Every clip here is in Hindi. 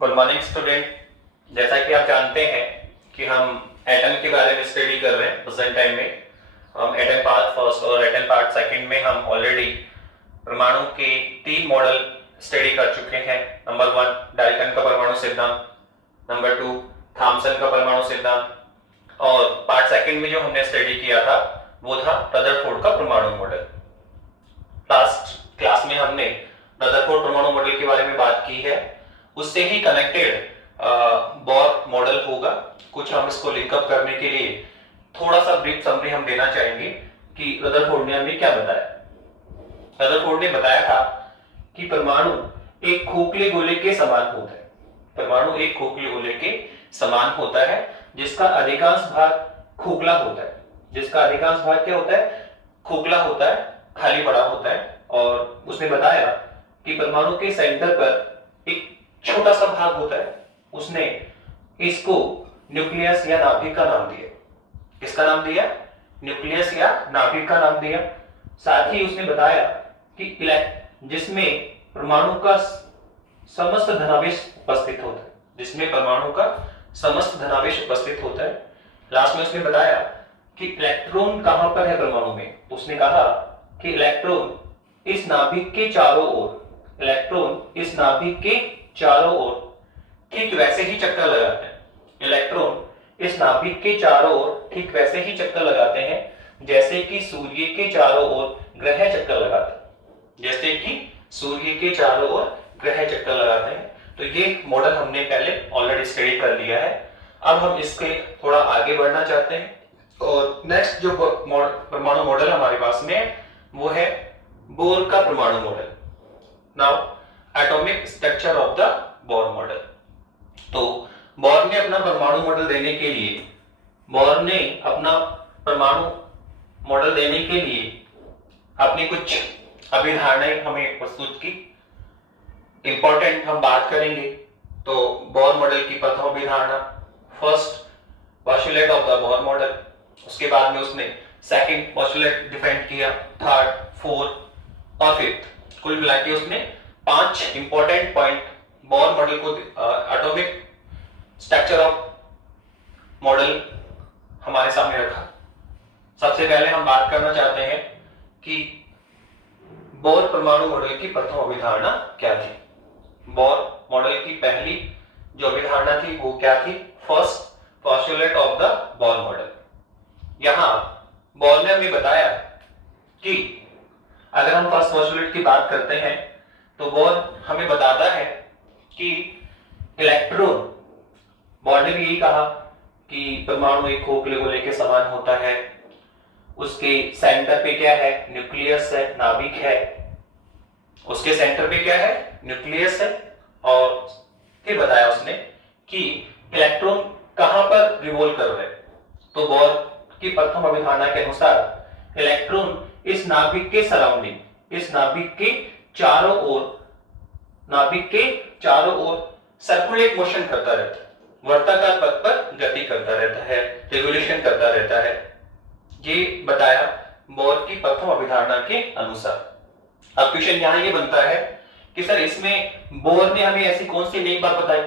Good morning student. जैसा कि आप जानते हैं कि हम एटम के बारे में स्टडी कर रहे हैं प्रेजेंट टाइम में। हम एटम पार्ट फर्स्ट और एटम पार्ट सेकंड में हम ऑलरेडी परमाणु के 3 मॉडल स्टडी कर चुके हैं। नंबर 1 डाल्टन का परमाणु सिद्धांत, नंबर 2 थॉमसन का परमाणु सिद्धांत, और पार्ट सेकंड में जो हमने स्टडी किया था वो था रदरफोर्ड का परमाणु मॉडल। लास्ट क्लास में हमने रदरफोर्ड परमाणु मॉडल के बारे में बात की है। उससे ही कनेक्टेड बोर मॉडल होगा। कुछ हम इसको लिंकअप करने के लिए थोड़ा सा ब्रीफ समरी हम देना चाहेंगे कि रदरफोर्ड ने हमें क्या बताया। रदरफोर्ड ने बताया था कि परमाणु एक खोखले गोले के समान होता है। परमाणु एक खोखले गोले के समान होता है जिसका अधिकांश भाग खोखला होता है। जिसका अधिकांश भाग क्या होता है? खोखला होता है, खाली पड़ा होता है। और उसने बताया कि परमाणु के सेंटर पर एक छोटा सा भाग होता है। उसने इसको न्यूक्लियस या नाभिक का नाम दिया। किसका नाम दिया? न्यूक्लियस या नाभिक का नाम दिया। साथ ही उसने बताया कि जिसमें परमाणु का समस्त धनावेश उपस्थित होता है। जिसमें परमाणु का समस्त धनावेश उपस्थित होता है। लास्ट में उसने बताया कि इलेक्ट्रॉन कहां पर है परमाणु में। उसने कहा कि इलेक्ट्रॉन इस नाभिक के चारों ओर, इलेक्ट्रॉन इस नाभिक के चारों ओर ठीक वैसे ही चक्कर लगाते हैं। इलेक्ट्रॉन इस नाभिक के चारों ओर ठीक वैसे ही चक्कर लगाते हैं जैसे कि सूर्य के चारों ओर ग्रह चक्कर लगाते हैं। जैसे कि सूर्य के चारों ओर ग्रह चक्कर लगाते हैं। तो ये मॉडल हमने पहले ऑलरेडी स्टडी कर लिया है। अब हम इसके थोड़ा आगे बढ़ना चाहते हैं और नेक्स्ट जो परमाणु मॉडल हमारे पास में है वो है बोर का परमाणु model. Now atomic structure of the Bohr model. तो बोर ने अपना परमाणु मॉडल देने के लिए अपनी कुछ अभिधारणाएं हमें प्रस्तुत की। इंपॉर्टेंट हम बात करेंगे तो बोर मॉडल की प्रथम अभिधारणा, first postulate of the Bohr model. उसके बाद में उसने सेकंड पोस्टुलेट डिफाइन किया, थर्ड, फोर्थ और फिफ्थ। कुल मिला के उसने 5 इंपॉर्टेंट पॉइंट बोर मॉडल को एटॉमिक स्ट्रक्चर ऑफ मॉडल हमारे सामने रखा। सबसे पहले हम बात करना चाहते हैं कि बोर परमाणु मॉडल की प्रथम अभिधारणा क्या थी। बोर मॉडल की पहली जो अभिधारणा थी वो क्या थी? First postulate of the Bohr model. यहां बोर ने हमें बताया कि अगर हम फर्स्ट पोस्टुलेट की बात करते हैं तो बोर हमें बताता है कि इलेक्ट्रॉन, बोर ने भी यही कहा कि परमाणु एक खोखले गोले के समान होता है। उसके सेंटर पे क्या है? न्यूक्लियस है, नाभिक है। उसके सेंटर पे क्या है? न्यूक्लियस है। और फिर बताया उसने कि इलेक्ट्रॉन कहां पर रिवॉल्व कर रहे हैं। तो बोर की प्रथम अभिधारणा के अनुसार इलेक्ट्रॉन इस नाभिक के सराउंडिंग, इस नाभिक के चारों ओर सर्कुलेट मोशन करता रहता है, वर्ताकार पथ पर गति करता रहता है, रिवोल्यूशन करता रहता है। ये बताया बोर की प्रथम अभिधारणा के अनुसार। अब क्वेश्चन यहां ये बनता है कि सर इसमें बोर ने हमें ऐसी कौन सी नई बात बताई?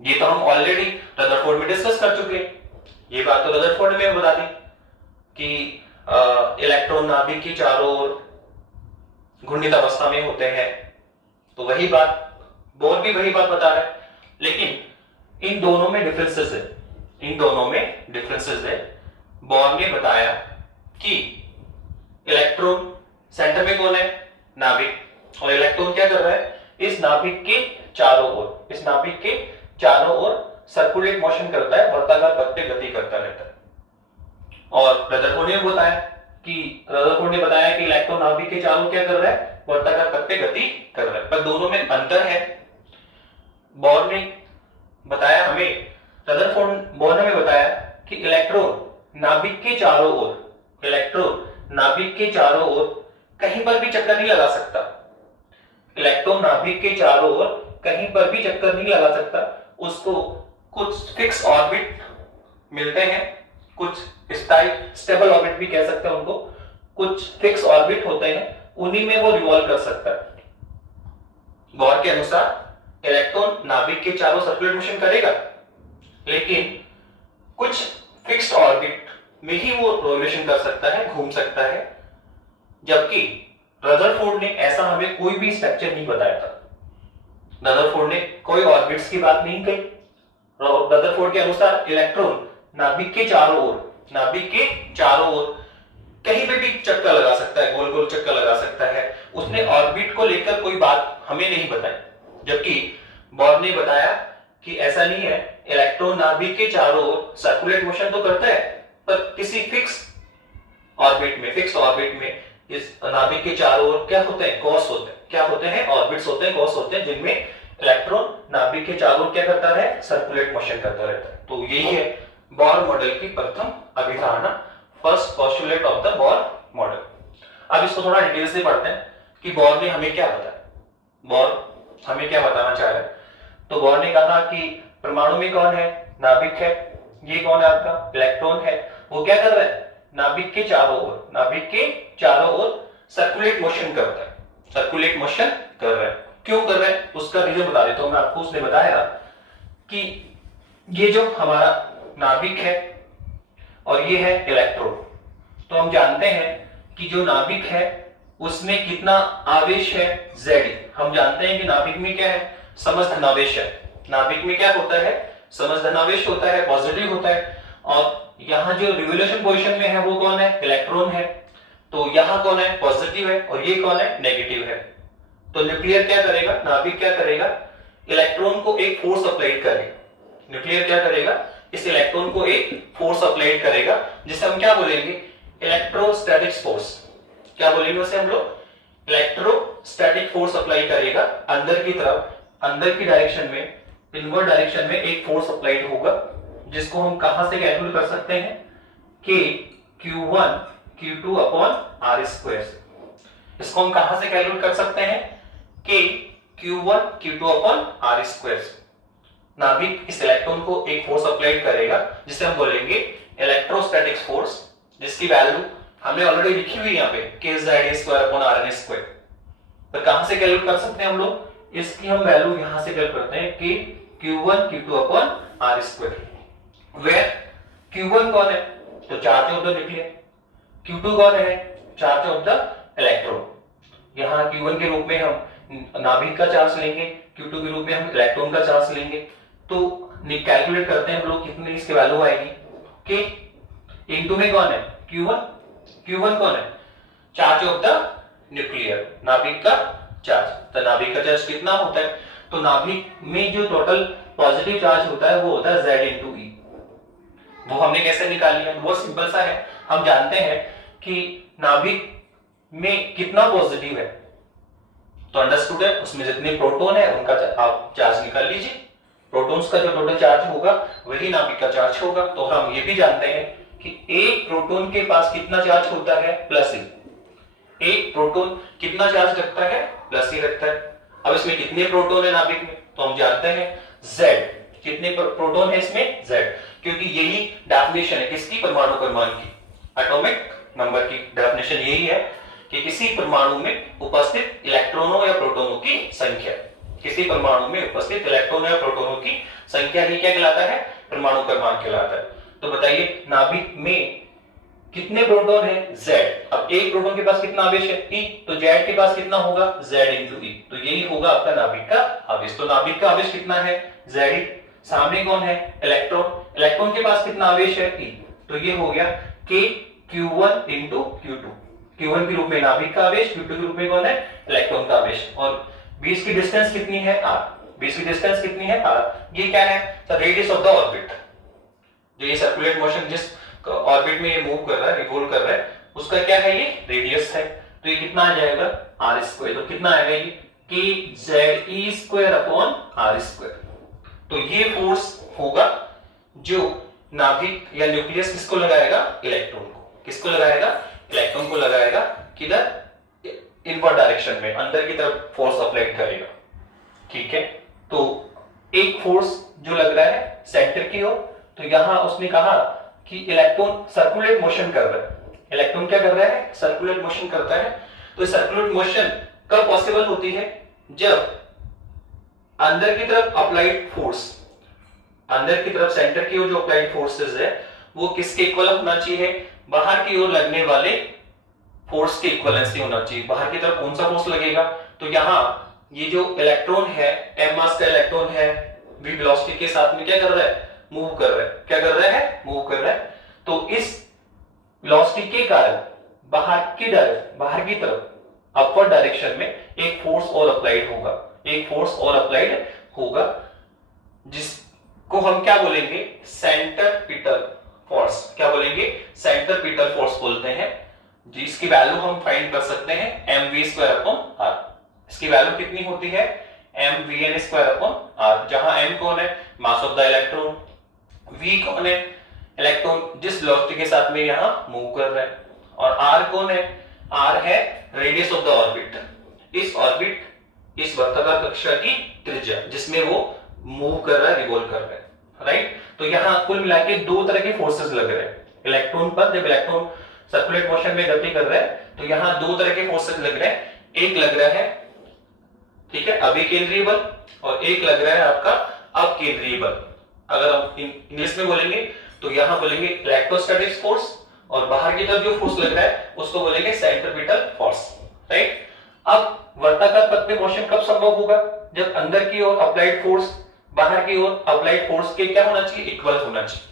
ये तो हम ऑलरेडी रदरफोर्ड में डिस्कस कर चुके। ये बात तो रदरफोर्ड में बता दी कि इलेक्ट्रॉन नाभिक की चारों ओर घूर्णित अवस्था में होते हैं। तो वही बात बोर भी वही बात बता रहा है, लेकिन इन दोनों में डिफरेंसेस है। बोर ने बताया कि इलेक्ट्रॉन सेंटर में कौन है? नाभिक। और इलेक्ट्रॉन क्या कर रहा है? इस नाभिक के चारों ओर सर्कुलेट मोशन करता है, वर्ताकार पथ पे गति करता रहता है। और रदरफोर्ड ने बताया कि इलेक्ट्रॉन नाभिक के चारों क्या कर रहा है? वर्ताकार पथ पे गति कर रहा है। पर दोनों में अंतर है। बोर ने हमें बताया कि इलेक्ट्रॉन नाभिक के चारों ओर कहीं पर भी चक्कर नहीं लगा सकता। इलेक्ट्रॉन नाभिक के चारों ओर कहीं पर भी चक्कर नहीं लगा सकता। उसको कुछ फिक्स ऑर्बिट मिलते हैं, कुछ स्टेबल ऑर्बिट भी कह सकते हैं उनको। कुछ फिक्स ऑर्बिट होते हैं, उन्हीं में वो रिवॉल्व कर सकता है। बोर के अनुसार इलेक्ट्रॉन नाभिक के चारों सर्कुलेट मोशन करेगा, लेकिन कुछ फिक्स्ड ऑर्बिट में ही वो रोटेशन कर सकता है, घूम सकता है। जबकि रदरफोर्ड ने ऐसा हमें कोई भी स्ट्रक्चर नहीं बताया था। रदरफोर्ड ने कोई ऑर्बिट्स की बात नहीं कही। रदरफोर्ड के अनुसार इलेक्ट्रॉन नाभिक के चारों ओर कहीं पे भी चक्कर लगा सकता है, गोल गोल चक्कर लगा सकता है। उसने ऑर्बिट को लेकर कोई बात हमें नहीं बताई। जबकि बोर ने बताया कि ऐसा नहीं है, इलेक्ट्रॉन नाभिक के चारों ओर सर्कुलेट मोशन तो करता है, पर किसी फिक्स ऑर्बिट में इस नाभिक के चारों ओर क्या होते हैं, कॉस होते हैं। क्या होते हैं? ऑर्बिट्स होते हैं, कॉस होते हैं, जिनमें इलेक्ट्रॉन नाभिक के चारों ओर क्या करता है, सर्कुलेट मोशन करता रहता है। तो यही है बोर मॉडल की प्रथम अभिधारणा, first postulate of the Bohr model. अब इसको थोड़ा डिटेल से पढ़ते हैं कि बोर ने हमें क्या बताया, बोर हमें क्या बताना चाह रहा है। तो बोर ने कहा कि परमाणु में कौन है, नाभिक है। ये कौन है आपका, इलेक्ट्रॉन है। वो क्या कर रहा है, नाभिक के चारों ओर सर्कुलेट मोशन करता है, सर्कुलेट मोशन कर रहा है। क्यों कर रहा है उसका रीजन बता देता हूं मैं आपको। उसने बताया कि ये जो हमारा नाभिक है और ये है इलेक्ट्रॉन, तो हम जानते हैं कि जो नाभिक है उसमें कितना आवेश है, Zd। हम जानते हैं कि नाभिक में क्या है, समधनावेश है। नाभिक में क्या होता है, समधनावेश होता है, पॉजिटिव होता है। और यहाँ जो रिवोल्यूशन पोजीशन में है वो कौन है, इलेक्ट्रॉन है। तो यहाँ कौन है, पॉजिटिव है, और ये कौन है, नेगेटिव है। तो न्यूक्लियर क्या करेगा, नाभिक क्या करेगा, इलेक्ट्रॉन को एक फोर्स अप्लाई करेगा। न्यूक्लियर क्या करेगा, इस इलेक्ट्रॉन को एक फोर्स अप्लाई करेगा, जिसे हम क्या बोलेंगे, इलेक्ट्रोस्टैटिक फोर्स। क्या बोलेंगे उसे हम लोग, इलेक्ट्रोस्टैटिक फोर्स अप्लाई करेगा। अंदर की तरफ, अंदर की डायरेक्शन में, इनवर्ड डायरेक्शन में एक फोर्स अप्लाइड होगा, जिसको हम कहां से कैलकुलेट कर सकते हैं, K Q1 Q2 upon R square. इसको हम कहां से कैलकुलेट कर सकते हैं, K Q1 Q2 upon R square. नाभिक इस इलेक्ट्रॉन को एक फोर्स अप्लाई करेगा, जिसे हम बोलेंगे इलेक्ट्रोस्टैटिक फोर्स, जिसकी वैल्यू हमने ऑलरेडी लिखी हुई है यहाँ पे, K² अपॉन R स्क्वायर। तो कहां से कैलकुलेट कर सकते हैं हम लोग, इसकी हम वैल्यू यहां से कैलकुलेट करते हैं, K Q1 Q2 upon R square. Where Q1 कौन है, तो charge of the nuclear. Q2 कौन है, चार्ज ऑफ द इलेक्ट्रॉन। यहाँ Q1 के रूप में हम नाभिक का चार्ज लेंगे, Q2 के रूप में हम इलेक्ट्रॉन का चार्ज लेंगे। तो कैलकुलेट करते हैं हम लोग, कितनी इसकी वैल्यू आएगी, K इनटू में कौन है, Q1 कौन है, चार्ज ऑफ द न्यूक्लियर, नाभिक का चार्ज। तो नाभिक का चार्ज कितना होता है, तो नाभिक में जो टोटल पॉजिटिव चार्ज होता है वो होता है Z इंटू E। वो हमने कैसे निकाल लिया, बहुत सिंपल सा है। हम जानते हैं कि नाभिक में कितना पॉजिटिव है, तो अंडरस्टूड है, उसमें जितने प्रोटॉन है उनका आप चार्ज निकाल लीजिए। प्रोटॉन्स का जो टोटल चार्ज होगा वही नाभिक का चार्ज होगा। तो हम ये भी जानते हैं कि एक प्रोटॉन के पास कितना चार्ज होता है, +E। एक प्रोटॉन कितना चार्ज रखता है, +E रखता है। अब इसमें कितने प्रोटॉन है नाभिक में, तो हम जानते हैं Z। कितने प्रोटॉन है इसमें, Z, क्योंकि यही डेफिनेशन है किसकी, परमाणु क्रमांक की। एटॉमिक नंबर की डेफिनेशन यही है कि किसी परमाणु में उपस्थित इलेक्ट्रॉनों या प्रोटॉनों की संख्या, किसी परमाणु में उपस्थित इलेक्ट्रॉनों या प्रोटॉनों की संख्या ही क्या कहलाता है, परमाणु क्रमांक कहलाता है। तो बताइए नाभिक में कितने प्रोटॉन है, Z। अब एक प्रोटॉन के पास कितना आवेश है, E, तो Z के पास कितना होगा, Z इंटू E। तो यही होगा आपका नाभिक का आवेश। तो नाभिक का आवेश कितना है, Z। सामने कौन है, इलेक्ट्रॉन। इलेक्ट्रॉन के पास कितना आवेश है, E। तो ये हो गया K Q1 into Q2। Q1 के रूप में नाभिक का आवेश, Q2 के रूप में कौन है, इलेक्ट्रॉन का आवेश। और बीच की डिस्टेंस कितनी है, R। बीच की डिस्टेंस कितनी है, R। ये क्या है, the radius of the orbit. जो ये सर्कुलेट मोशन जिस ऑर्बिट में ये मूव कर रहा है, रिवॉल्व कर रहा है, उसका क्या है, ये रेडियस है। तो ये कितना आ जाएगा, R स्क्वायर। तो कितना आएगा ये, KZe² अपॉन R स्क्वायर। तो ये फोर्स होगा जो नाभिक या न्यूक्लियस किसको लगाएगा, इलेक्ट्रॉन को। किसको लगाएगा, इलेक्ट्रॉन को लगाएगा, किधर, इनवर्ड डायरेक्शन में, अंदर की तरफ फोर्स अप्लाई करेगा। ठीक है, तो एक फोर्स जो लग रहा है सेंटर की ओर, तो यहां उसने कहा कि इलेक्ट्रॉन सर्कुलेट मोशन कर रहा है। इलेक्ट्रॉन क्या कर रहा है, सर्कुलेट मोशन करता है। तो सर्कुलेट मोशन कब पॉसिबल होती है, जब अंदर की तरफ अप्लाइड फोर्स, अंदर की तरफ सेंटर की ओर जो अप्लाइड फोर्सेस है वो किसके इक्वल होना चाहिए, बाहर की ओर लगने वाले फोर्स के इक्वलेंसी होना चाहिए। बाहर की तरफ कौन सा फोर्स लगेगा, तो यहाँ ये जो इलेक्ट्रॉन है, m मास का इलेक्ट्रॉन है, v वेलोसिटी के साथ में क्या कर रहा है, मूव कर रहा है। क्या कर रहा है, मूव कर रहा है। तो इस वेलोसिटी के कारण बाहर की तरफ अपवर्ड डायरेक्शन में एक फोर्स और अप्लाइड होगा, एक फोर्स और अप्लाइड होगा, जिसको हम क्या बोलेंगे, सेंट्रीपिटल फोर्स। क्या बोलेंगे, सेंट्रीपिटल फोर्स बोलते हैं, जिसकी वैल्यू हम फाइंड कर सकते हैं mv²/r। इसकी वैल्यू कितनी होती है, mvn²/r, जहां m कौन है, mass of the electron, v कौन है, इलेक्ट्रॉन जिस वेलोसिटी के साथ में यहां मूव कर रहा है, और r कौन है, r है रेडियस ऑफ द ऑर्बिट, इस ऑर्बिट, इस वर्ताकार कक्षा की त्रिज्या जिसमें वो मूव कर रहा है, रिवॉल्व कर रहा है, राइट। तो यहां कुल मिला के दो तरह के फोर्सेस लग रहे हैं इलेक्ट्रॉन पर। जब इलेक्ट्रॉन सर्कुलेट मोशन में गति कर रहा है तो यहां दो तरह के फोर्सेस लग रहे हैं, एक लग रहा है, ठीक है, अभिकेंद्रीय बल, और एक लग रहा है आपका अपकेंद्रीय बल। अगर हम इंग्लिश में बोलेंगे तो यहां बोलेंगे इलेक्ट्रोस्टैटिक फोर्स, और बाहर की तरफ जो फोर्स लग रहा है उसको बोलेंगे सेंट्रीपिटल फोर्स, राइट। अब वर्ताकार पथ में मोशन कब संभव होगा, जब अंदर की ओर अप्लाइड फोर्स बाहर की ओर अप्लाइड फोर्स के क्या होना चाहिए, इक्वल होना चाहिए।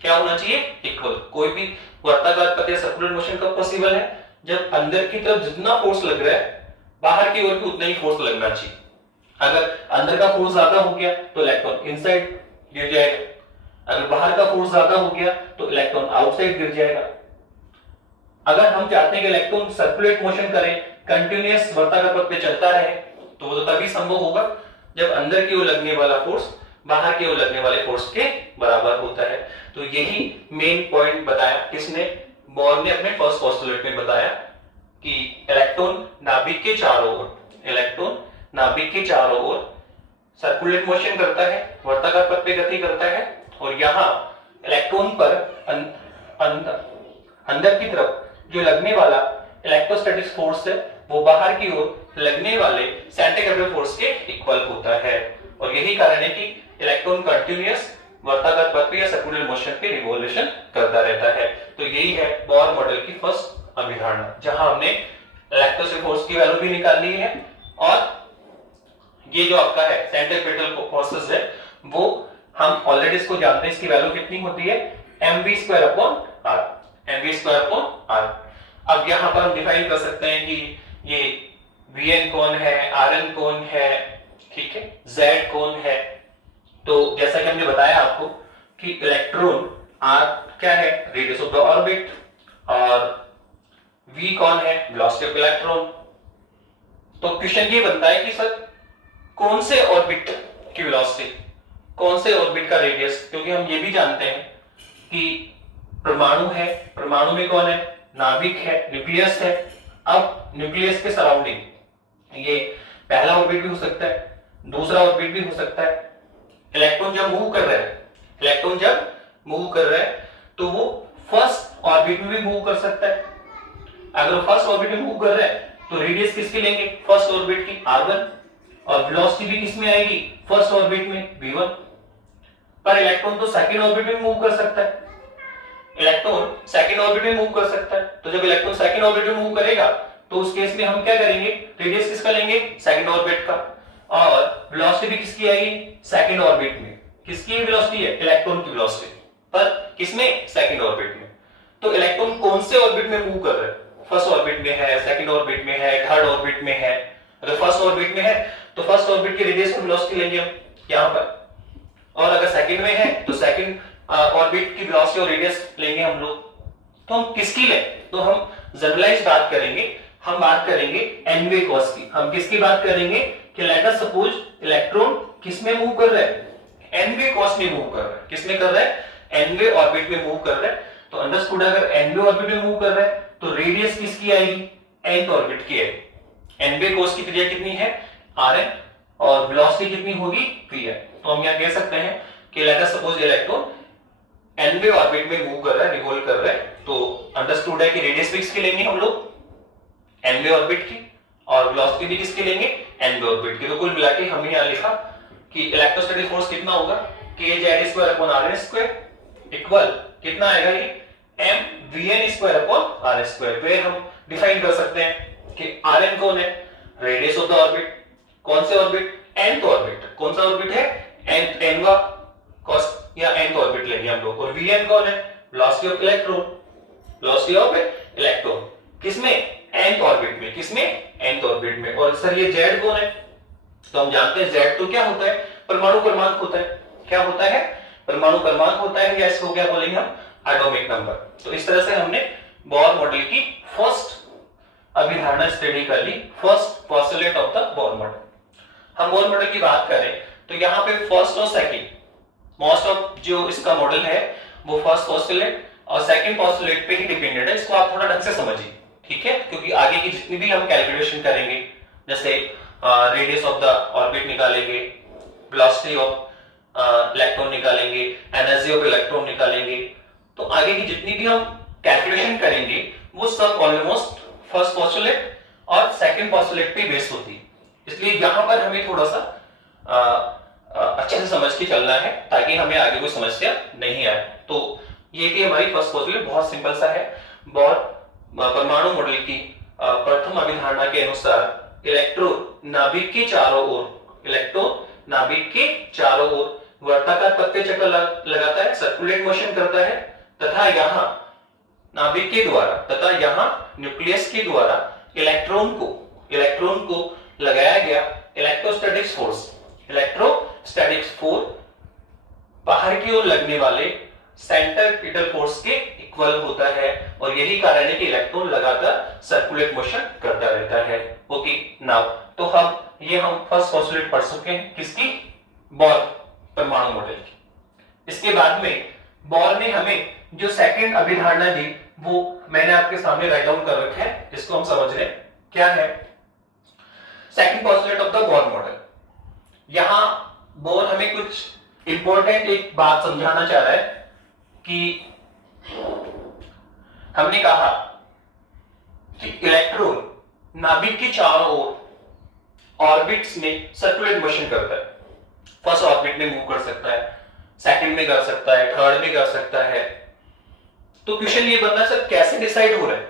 क्या होना चाहिए, इक्वल। कोई भी वर्ताकार पथ या सर्कुलर मोशन कब पॉसिबल है, जब अंदर की तरफ जितना फोर्स लग रहा है बाहर की ओर भी उतना ही फोर्स लगना चाहिए। अगर अंदर का फोर्स ज्यादा हो गया तो इलेक्ट्रॉन इनसाइड गिर जाएगा, अगर बाहर का फोर्स ज्यादा हो गया तो इलेक्ट्रॉन आउटसाइड गिर जाएगा। अगर हम चाहते हैं कि इलेक्ट्रॉन सर्कुलेट मोशन करे, कंटिन्यूअस वर्ताकार पथ पे चलता रहे, तो वो तो तभी संभव होगा जब अंदर की ओर लगने वाला फोर्स बाहर की ओर लगने वाले फोर्स के बराबर होता है। तो यही मेन पॉइंट बताया किसने, बोर ने अपने फर्स्ट पोस्टुलेट में बताया कि इलेक्ट्रॉन नाभिक के चारों ओर, इलेक्ट्रॉन नाभिक के चारों ओर सर्कुलेट मोशन करता है, वर्ताकार पथ पे गति करता है, और यहाँ इलेक्ट्रॉन पर अंदर की तरफ जो लगने वाला इलेक्ट्रोस्टैटिक फोर्स है वो बाहर की ओर लगने वाले सेंट्रीपिटल फोर्स के इक्वल होता है। और यही कारण है कि इलेक्ट्रॉन कंटिन्यूअस वर्ताकार पथ पे या सर्कुलर मोशन पे रिवॉल्यूशन करता रहता है। तो यही है बोर मॉडल की फर्स्ट अभिधारणा, जहां हमने इलेक्ट्रोस्टैटिक फोर्स की वैल्यू भी निकाली है, और ये जो आपका है सेंट्रीपिटल फोर्सेस है वो हम ऑलरेडी इसको जानते हैं, इसकी वैल्यू कितनी होती है, mv²/r, mv²/r। अब यहां पर हम डिफाइन कर सकते हैं कि ये vn कौन है, rn कौन है, ठीक है, z कौन है। तो जैसा कि हमने बताया आपको कि इलेक्ट्रॉन r क्या है, रेडियस ऑफ द ऑर्बिट, और v कौन है, वेलोसिटी ऑफ इलेक्ट्रॉन। तो क्वेश्चन ये बनता है कि सर कौन से ऑर्बिट की वेलोसिटी, कौन से ऑर्बिट का रेडियस, क्योंकि हम ये भी जानते हैं कि परमाणु है, परमाणु में कौन है, नाभिक है, न्यूक्लियस है। अब न्यूक्लियस के सराउंडिंग ये पहला ऑर्बिट भी हो सकता है, दूसरा ऑर्बिट भी हो सकता है। इलेक्ट्रॉन जब मूव कर रहा है, इलेक्ट्रॉन जब मूव कर रहा है तो वो फर्स्ट ऑर्बिट में भी मूव कर सकता है। अगर वो फर्स्ट ऑर्बिट में मूव कर रहा है तो रेडियस किसकी लेंगे, फर्स्ट ऑर्बिट की, r1, और वेलोसिटी भी किसमें आएगी, फर्स्ट ऑर्बिट में, v1। पर इलेक्ट्रॉन तो सेकंड ऑर्बिट में मूव कर सकता है, इलेक्ट्रॉन सेकंड ऑर्बिट में मूव कर सकता है। तो जब इलेक्ट्रॉन सेकंड ऑर्बिट में मूव करेगा तो उस केस में हम क्या करेंगे, रेडियस किसका लेंगे, सेकंड ऑर्बिट का, और वेलोसिटी भी किसकी आएगी, सेकंड ऑर्बिट में। किसकी वेलोसिटी है, इलेक्ट्रॉन की वेलोसिटी, पर किसमें, सेकंड ऑर्बिट में। तो इलेक्ट्रॉन कौन से ऑर्बिट में मूव कर रहा है, फर्स्ट ऑर्बिट में है, सेकंड ऑर्बिट में है, थर्ड ऑर्बिट में है। अगर फर्स्ट ऑर्बिट में है तो फर्स्ट ऑर्बिट की रेडियस और वेलोसिटी लेंगे हम यहां पर, और अगर सेकंड में है तो सेकंड ऑर्बिट की वेलोसिटी और रेडियस लेंगे हम लोग। तो हम किसकी लें, तो हम जनरलाइज बात करेंगे, हम बात करेंगे nवे कॉस की। हम किसकी बात करेंगे कि लेट अस सपोज इलेक्ट्रॉन किसमें मूव कर रहा है, nवे कॉस में मूव कर रहा है। किसमें कर रहा है, nवे ऑर्बिट में मूव कर रहा है। तो अंडरस्टूड, अगर nवे ऑर्बिट में मूव कर रहा है तो रेडियस किसकी आएगी, nth ऑर्बिट की आएगी। nवे कोस की त्रिज्या कितनी है, rn, और वेलोसिटी कितनी होगी, vn। तो हम यहां कह सकते हैं कि लेट अस सपोज इलेक्ट्रॉन nवे ऑर्बिट में मूव कर रहा है, रिवॉल्व कर रहा है। तो अंडरस्टूड है कि रेडियस भी किसकी लेंगे हम लोग, nवे ऑर्बिट की, और वेलोसिटी भी किसकी लेंगे, nवे ऑर्बिट की। तो कुल मिला के हमने यहां लिखा कि इलेक्ट्रोस्टैटिक फोर्स कितना होगा, K Z square upon R N square equal कितना आएगा ये M V N square upon R square. फिर हम डिफाइन कर सकते हैं कि आर एन कौन है, रेडियस ऑफ द ऑर्बिट, कौन से ऑर्बिट, nth ऑर्बिट, कौन सा ऑर्बिट है nवा कॉस या nth ऑर्बिट लेंगे हम लोग, और वीएन कौन है, velocity of electron, velocity of electron किसमें nth ऑर्बिट में, किसमें nth ऑर्बिट में। और सर ये z कौन है, तो हम जानते हैं z तो क्या होता है, परमाणु क्रमांक होता है, क्या होता है, परमाणु क्रमांक होता है, या इसको क्या बोलेंगे हम, एटॉमिक नंबर। तो इस तरह से हमने बोर मॉडल की फर्स्ट अभिधारणा स्टडी कर ली, first postulate of the Bohr model. हम बोर मॉडल की बात करें तो यहाँ पे फर्स्ट और सेकंड मोस्ट ऑफ जो इसका मॉडल है वो फर्स्ट पोस्टुलेट और सेकंड पोस्टुलेट पे ही डिपेंडेंट है। इसको आप थोड़ा ढंग से समझिए, ठीक है, क्योंकि आगे की जितनी भी हम कैलकुलेशन करेंगे, जैसे रेडियस ऑफ द ऑर्बिट निकालेंगे, वेलोसिटी ऑफ इलेक्ट्रॉन निकालेंगे, एनर्जी ऑफ इलेक्ट्रॉन निकालेंगे, तो आगे की जितनी भी हम कैलकुलेशन करेंगे वो सब ऑलमोस्ट फर्स्ट पोस्टुलेट और सेकंड पोस्टुलेट पे बेस होती है। इसलिए यहां पर हमें थोड़ा सा अच्छे से समझ के चलना है ताकि हमें आगे कोई समस्या नहीं आए। तो ये थी हमारी फर्स्ट पोस्टुलेट, बहुत सिंपल सा है। बोर परमाणु मॉडल की प्रथम अभिधारणा के अनुसार इलेक्ट्रॉन नाभिक के चारों ओर, इलेक्ट्रॉन नाभिक के चारों ओर वर्ताकार पत्ते चक्कर लगाता है, सर्कुलेट मोशन करता है, तथा यहाँ नाभिक के द्वारा तथा यहाँ न्यूक्लियस के द्वारा इलेक्ट्रॉन को लगाया गया इलेक्ट्रोस्टैटिक्स फोर्स, इलेक्ट्रोस्टैटिक्स फोर्स बाहर की ओर लगने वाले सेंट्रीपिटल फोर्स के इक्वल होता है, और यही कारण है कि इलेक्ट्रॉन लगातार सर्कुलेट मोशन करता रहता है। ओके नाउ तो हम फर्स्ट पोस्टुलेट पढ़ चुके हैं किसकी, बोर परमाणु मॉडल की। इसके बाद में बोर ने हमें जो सेकंड अभिधारणा दी वो मैंने आपके सामने राइट डाउन कर रखा है, इसको हम समझ रहे हैं क्या है। Second postulate of the Bohr model, यहां बोर हमें कुछ इंपॉर्टेंट एक बात समझाना चाह रहा है कि हमने कहा कि इलेक्ट्रॉन नाभिक के चारों ओर ऑर्बिट्स में सर्कुलेट मोशन करता है, फर्स्ट ऑर्बिट में मूव कर सकता है, सेकंड में कर सकता है, थर्ड में कर सकता है। तो क्वेश्चन ये बनता है सर कैसे डिसाइड हो रहा है,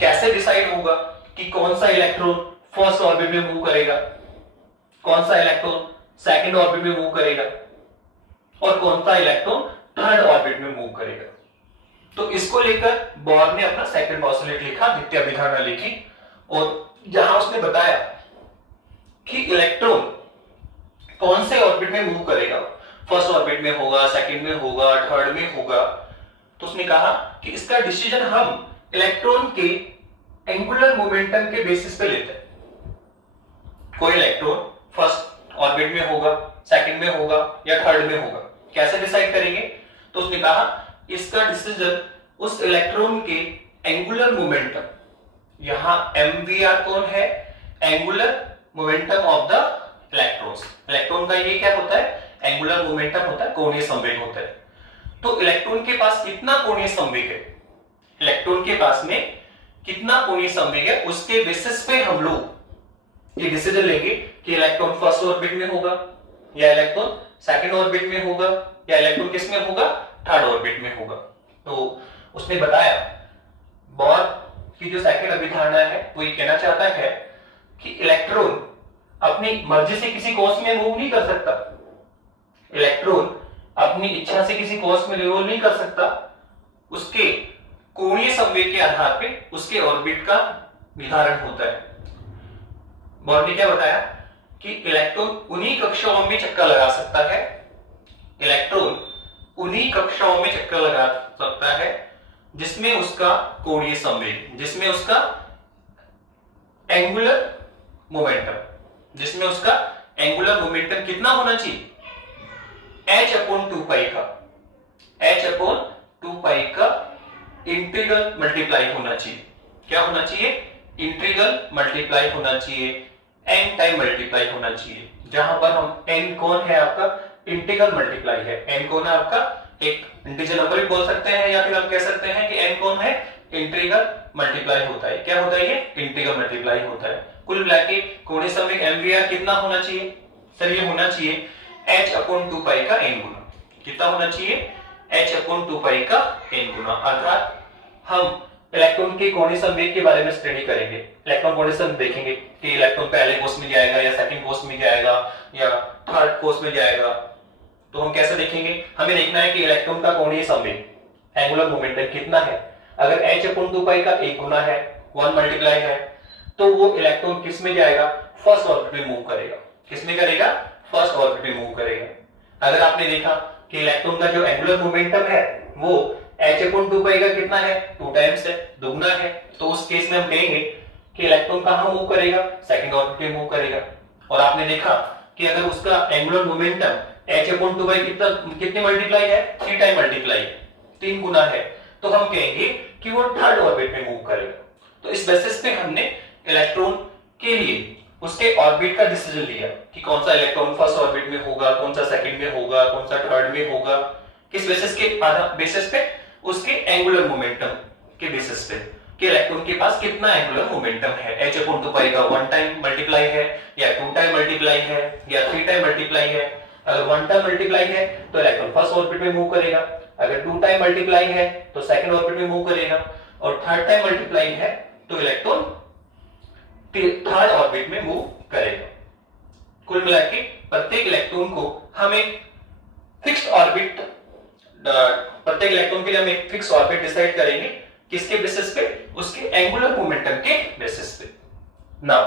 कैसे डिसाइड होगा कि कौन सा इलेक्ट्रॉन फर्स्ट ऑर्बिट में मूव करेगा, कौन सा इलेक्ट्रॉन सेकंड ऑर्बिट में मूव करेगा और कौन सा इलेक्ट्रॉन थर्ड ऑर्बिट में मूव करेगा। तो इसको लेकर बोर ने अपना सेकंड पोस्टुलेट लिखा, द्वितीय अभिधारणा लिखी, और जहां उसने बताया कि इलेक्ट्रॉन कौन से ऑर्बिट में मूव करेगा, फर्स्ट ऑर्बिट में होगा, सेकंड में होगा, थर्ड में होगा, तो उसने कहा कि इसका डिसीजन हम इलेक्ट्रॉन के एंगुलर मोमेंटम के बेसिस पे लेते हैं। कोई इलेक्ट्रॉन फर्स्ट ऑर्बिट में होगा, सेकंड में होगा या थर्ड में होगा, कैसे डिसाइड करेंगे, तो उसने कहा इसका डिसीजन उस इलेक्ट्रॉन के एंगुलर मोमेंटम, यहां mvr कौन है, angular momentum of the electrons, electron का ये क्या होता है, एंगुलर मोमेंटम होता है, कोणीय संवेग होता है। तो इलेक्ट्रॉन के पास कितना कोणीय संवेग है, इलेक्ट्रॉन के पास में कितना कोणीय संवेग है, उसके बेसिस पे हम लोग ये डिसीजन लेंगे कि इलेक्ट्रॉन फर्स्ट ऑर्बिट में होगा या इलेक्ट्रॉन सेकंड ऑर्बिट में होगा या इलेक्ट्रॉन किस में होगा, थर्ड ऑर्बिट में होगा। तो उसने बताया बोर की जो सेकंड अभिधारणा है वो ये कहना चाहता है कि इलेक्ट्रॉन अपनी मर्जी से किसी कोस में मूव नहीं कर सकता, इलेक्ट्रॉन अपनी इच्छा से किसी कोस में मूव नहीं कर सकता, उसके कोणीय संवेग के आधार पे उसके ऑर्बिट का निर्धारण होता है। बोर ने क्या बताया कि इलेक्ट्रॉन उन्हीं कक्षाओं में चक्कर लगा सकता है, इलेक्ट्रॉन उन्हीं कक्षाओं में चक्कर लगा सकता है जिसमें उसका कोणीय संवेग, जिसमें उसका एंगुलर मोमेंटम, जिसमें उसका एंगुलर मोमेंटम कितना होना चाहिए, h/2 का, h/2 का इंटीग्रल मल्टीप्लाई होना चाहिए। क्या होना चाहिए, इंटीग्रल मल्टीप्लाई होना चाहिए, n टाइम मल्टीप्लाई होना चाहिए, जहां पर हम n कौन है आपका, इंटीग्रल मल्टीप्लाई है, n कौन है आपका एक इंटीजर नंबर भी बोल सकते हैं, या फिर हम कह सकते हैं कि n कौन है, इंटीग्रल मल्टीप्लाई होता है। क्या होता है ये, इंटीग्रल मल्टीप्लाई होता है। कुल मिला के कोणीय संवेग mvr कितना होना चाहिए, सर ये होना चाहिए h/2 का n गुना। कितना होना चाहिए? h/2 का n गुना। अर्थात हम इलेक्ट्रॉन के कोणीय संवेग के बारे में स्टडी करेंगे। इलेक्ट्रॉन कोणीय संवेग देखेंगे कि इलेक्ट्रॉन पहले कोष में जाएगा या सेकंड कोष में जाएगा या थर्ड कोष में जाएगा। तो हम कैसे देखेंगे? हमें देखना है कि इलेक्ट्रॉन का कोणीय संवेग, एंगुलर मोमेंटम कितना है। अगर h/2 का 1 गुना है, 1 मल्टीप्लाई है, तो वो इलेक्ट्रॉन किस में जाएगा? फर्स्ट ऑर्बिट में मूव करेगा। किस में करेगा? फर्स्ट ऑर्बिट में मूव करेगा। अगर आपने देखा कि इलेक्ट्रॉन का जो एंगुलर मोमेंटम है वो h/2 का कितना है? 2 टाइम्स है, दुगना है। तो उस केस में हम कहेंगे कि इलेक्ट्रॉन कहां मूव करेगा? सेकंड ऑर्बिट में मूव करेगा। और आपने देखा कि अगर उसका एंगुलर मोमेंटम h/2 कितने मल्टीप्लाई है? 3 टाइम मल्टीप्लाई, 3 गुना है। तो हम कहेंगे कि वो थर्ड ऑर्बिट में मूव करेगा। तो इस बेसिस पे हमने इलेक्ट्रॉन के लिए उसके ऑर्बिट का डिसीजन लिया कि कौन सा इलेक्ट्रॉन फर्स्ट ऑर्बिट में होगा, कौन सा सेकंड में होगा, कौन सा थर्ड में होगा। किस बेसिस पे? उसके एंगुलर मोमेंटम के बेसिस पे कि इलेक्ट्रॉन के पास कितना एंगुलर मोमेंटम है। h/2 का 1 टाइम मल्टीप्लाई है या 2 टाइम मल्टीप्लाई है या 3 टाइम मल्टीप्लाई है। अगर 1 टाइम मल्टीप्लाई है तो इलेक्ट्रॉन फर्स्ट ऑर्बिट में मूव करेगा। अगर 2 टाइम मल्टीप्लाई है तो सेकंड ऑर्बिट में मूव करेगा। और थर्ड टाइम मल्टीप्लाई है तो इलेक्ट्रॉन थर्ड ऑर्बिट में मूव करेगा। कुल मिलाकर प्रत्येक इलेक्ट्रॉन को हम एक फिक्स्ड ऑर्बिट, प्रत्येक इलेक्ट्रॉन के लिए हम एक फिक्स ऑर्बिट डिसाइड करेंगे। किसके बेसिस पे? उसके एंगुलर मोमेंटम के बेसिस पे। नाउ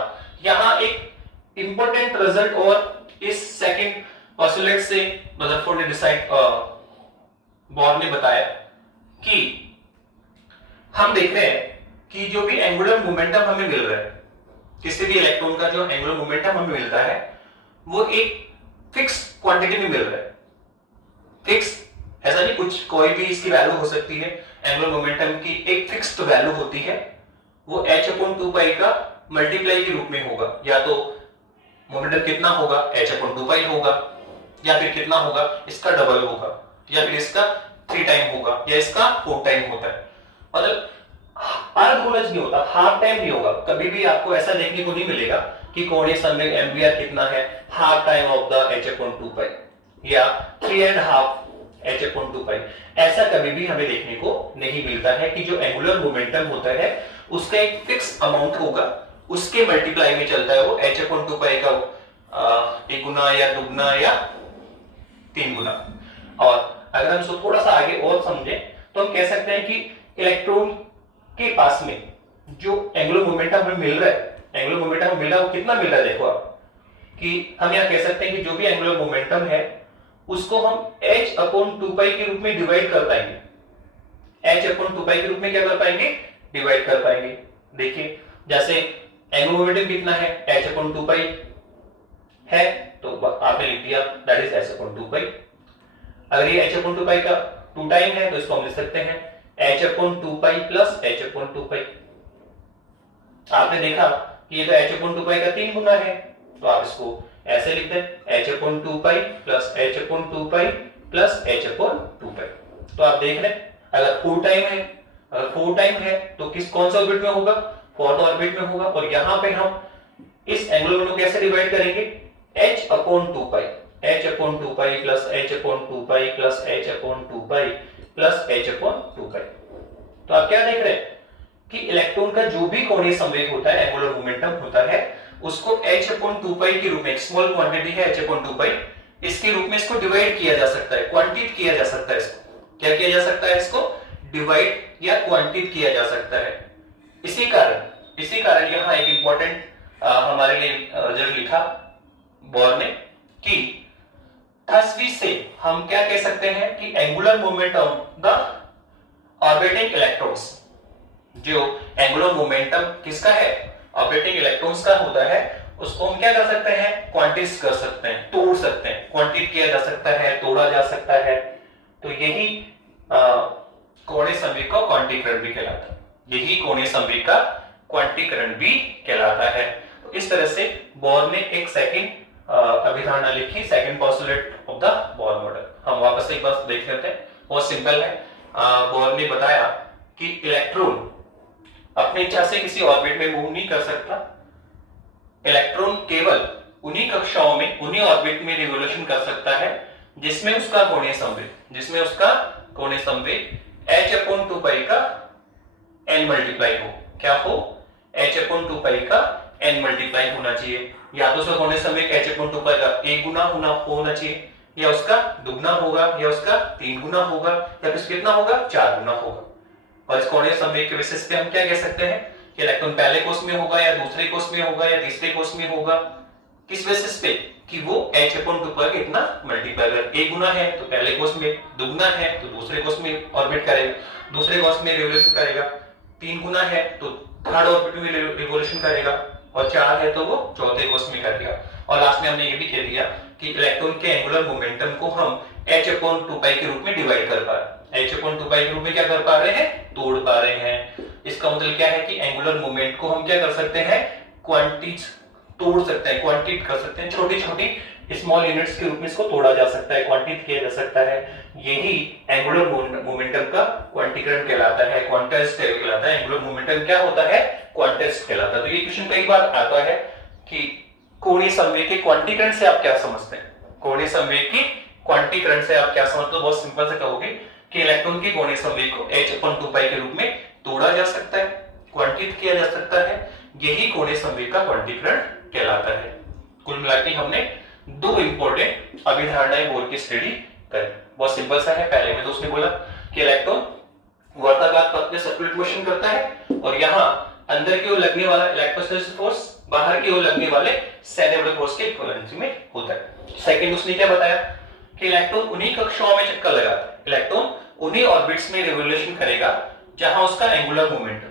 यहां एक इंपॉर्टेंट रिजल्ट और इस सेकंड पोस्टुलेट से रदरफोर्ड ने डिसाइड, बोर ने बताया कि हम देख रहे हैं कि जो भी एंगुलर मोमेंटम हमें मिल रहा है, किसी भी इलेक्ट्रॉन का जो एंगुलर मोमेंटम हमें मिलता है वो एक फिक्स क्वांटिटी में मिल रहा है। फिक्स ऐसा नहीं, कुछ कोई भी इसकी वैल्यू हो सकती है। एंगुलर मोमेंटम की एक फिक्स्ड वैल्यू होती है, वो h/2 का मल्टीप्लाई के रूप में होगा। या तो मोमेंटम कितना होगा? h/2 होगा, या फिर कितना होगा? इसका डबल होगा, या फिर इसका 3 टाइम होगा, या इसका 4 टाइम होता है। मतलब अर्धगोलज नहीं होता, हाफ टाइम नहीं होगा। कभी भी आपको ऐसा देखने को नहीं मिलेगा कि कोणीय संवेग एम्बियर कितना है, half time of the h/2 या 3.5 h/2। ऐसा कभी भी हमें देखने को नहीं मिलता है कि जो एंगुलर मोमेंटम होता है उसका एक फिक्स अमाउंट होगा, उसके मल्टीप्लाई में चलता है वो h/2 का 1 गुना या दुगना या 3 गुना। और अगर हम इसको थोड़ा सा आगे और समझें तो हम कह सकते हैं कि इलेक्ट्रॉन के पास में जो एंगुलर मोमेंटम हमें मिल रहा है, एंगुलर मोमेंटम हमें मिल रहा है वो कितना मिल रहा है? देखो आप कि हम यहां कह सकते हैं कि जो भी एंगुलर मोमेंटम है उसको हम h/2 के रूप में डिवाइड कर पाएंगे। h/2 के रूप में क्या कर पाएंगे? डिवाइड कर पाएंगे। देखिए जैसे एंगुलर मोमेंटम कितना है? h/2 है, तो आपने लिख दिया दैट इज h/2। अगर ये h/2 का 2 टाइम है तो इसको हम लिख सकते हैं h/2 प्लस h/2। आपने देखा कि ये तो h/2 का 3 गुना है, तो आप इसको ऐसे लिख दें h/2 plus h/2 plus h/2। तो आप देख रहे हैं अगर 4 टाइम है, अगर 4 टाइम है तो कौन सा ऑर्बिट में होगा? फोर्थ ऑर्बिट में होगा। और यहां पे हम इस एंगुलर मोमेंटम कैसे डिवाइड करेंगे? h/2 plus h/2 plus h/2 plus h/2। तो आप क्या देख रहे हैं कि इलेक्ट्रॉन का जो भी कोणीय संवेग होता है, एंगुलर मोमेंटम होता है, उसको h/2 के रूप में, स्मॉल क्वांटिटी है h/2, इसके रूप में इसको डिवाइड किया जा सकता है, क्वांटिट किया जा सकता है। इसको क्या किया जा सकता है? इसको डिवाइड या क्वांटिट किया जा सकता है। इसी कारण यहां एक इंपॉर्टेंट हमारे लिए रिजल्ट लिखा बोर ने कि थसवी से हम क्या कह सकते हैं कि angular momentum the orbiting electrons, जो एंगुलर मोमेंटम किसका है? ऑर्बिटिंग इलेक्ट्रॉन्स का होता है, उसको हम क्या कर सकते हैं? क्वांटिस कर सकते हैं, तोड़ सकते हैं। क्वांटिट किया जा सकता है, तोड़ा जा सकता है। तो यही कोणीय संवेग का क्वांटीकरण भी कहलाता है। यही कोणीय संवेग का क्वांटीकरण भी कहलाता है। तो इस तरह से बोर ने एक सेकंड अभिधारणा लिखी, second postulate of the Bohr model. हम वापस एक बार देख लेते हैं, बहुत सिंपल है। बोर ने बताया कि इलेक्ट्रॉन अपनी इच्छा से किसी ऑर्बिट में मूव नहीं कर सकता। इलेक्ट्रॉन केवल उन्हीं कक्षाओं में, उन्हीं ऑर्बिट में रिवोल्यूशन कर सकता है जिसमें उसका कोणीय संवेग h/2π का n मल्टीप्लाई हो। क्या हो? h/2π का n मल्टीप्लाई होना चाहिए। या तो उसका कोणीय संवेग h/2π का 1 गुना होना चाहिए, या उसका दुगना होगा, या उसका 3 गुना होगा, या फिर कितना होगा? 4 गुना होगा। और इस कोणीय संवेग के बेसिस पे हम क्या कह सकते हैं कि इलेक्ट्रॉन पहले कोष में होगा, या दूसरे कोष में होगा, या तीसरे कोष में होगा। किस बेसिस पे? कि वो h/2π कितना मल्टीप्लाई कर, 1 गुना है तो पहले कोष में, दुगना है तो दूसरे कोष में ऑर्बिट करेगा, दूसरे कोष में रिवोल्यूशन करेगा, 3 गुना है तो थर्ड ऑर्बिट में रिवोल्यूशन करेगा, और 4 है तो वो चौथे कोष में करेगा। और लास्ट में हमने ये भी कह दिया कि इलेक्ट्रॉन के एंगुलर मोमेंटम को हम h/2π के रूप में डिवाइड कर पा रहे हैं। h/2π के रूप में क्या कर पा रहे हैं? तोड़ पा रहे हैं। इसका मतलब क्या है कि एंगुलर मोमेंट को हम क्या कर सकते हैं? क्वांटिटीज तोड़ सकते हैं, क्वांटिट कर सकते हैं, छोटी छोटी स्मॉल यूनिट्स के रूप में इसको तोड़ा जा सकता है, क्वांटिट किया जा सकता है। यही एंगुलर मोमेंटम का क्वांटीकरण कहलाता है, क्वांटाइज्ड कहलाता है। एंगुलर मोमेंटम क्या होता है? क्वांटाइज्ड कहलाता है। तो ये क्वेश्चन कई बार आता है कि कोणीय संवेग के क्वांटीकरण से आप क्या समझते हैं? कोणीय संवेग की क्वांटीकरण से आप क्या समझते हो? बहुत सिंपल से कहोगे कि इलेक्ट्रॉन की कोणीय संवेग को h/2π के रूप में तोड़ा जा सकता है, क्वांटिट किया जा सकता है। यही कोणीय संवेग का क्वांटीकरण कहलाता है। कुल मिलाकर हमने 2 इंपॉर्टेंट अभिधारणाएं बोर की स्टडी करी। बहुत सिंपल सा है। पहले में तो उसने बोला कि इलेक्ट्रॉन वर्ताकार पथ में सर्कुलर मोशन करता है, और यहाँ अंदर की ओर लगने वाला इलेक्ट्रोस्टैटिक फोर्स बाहर की ओर लगने वाले सेलेब्रल फोर्स के इक्विवेलेंसी में होता है। सेकंड उसने क्या बताया कि इलेक्ट्रॉन उन्हीं कक्षाओं में चक्कर लगाता है, इलेक्ट्रॉन उन्हीं ऑर्बिट्स में रिवोल्यूशन करेगा जहां उसका एंगुलर मोमेंटम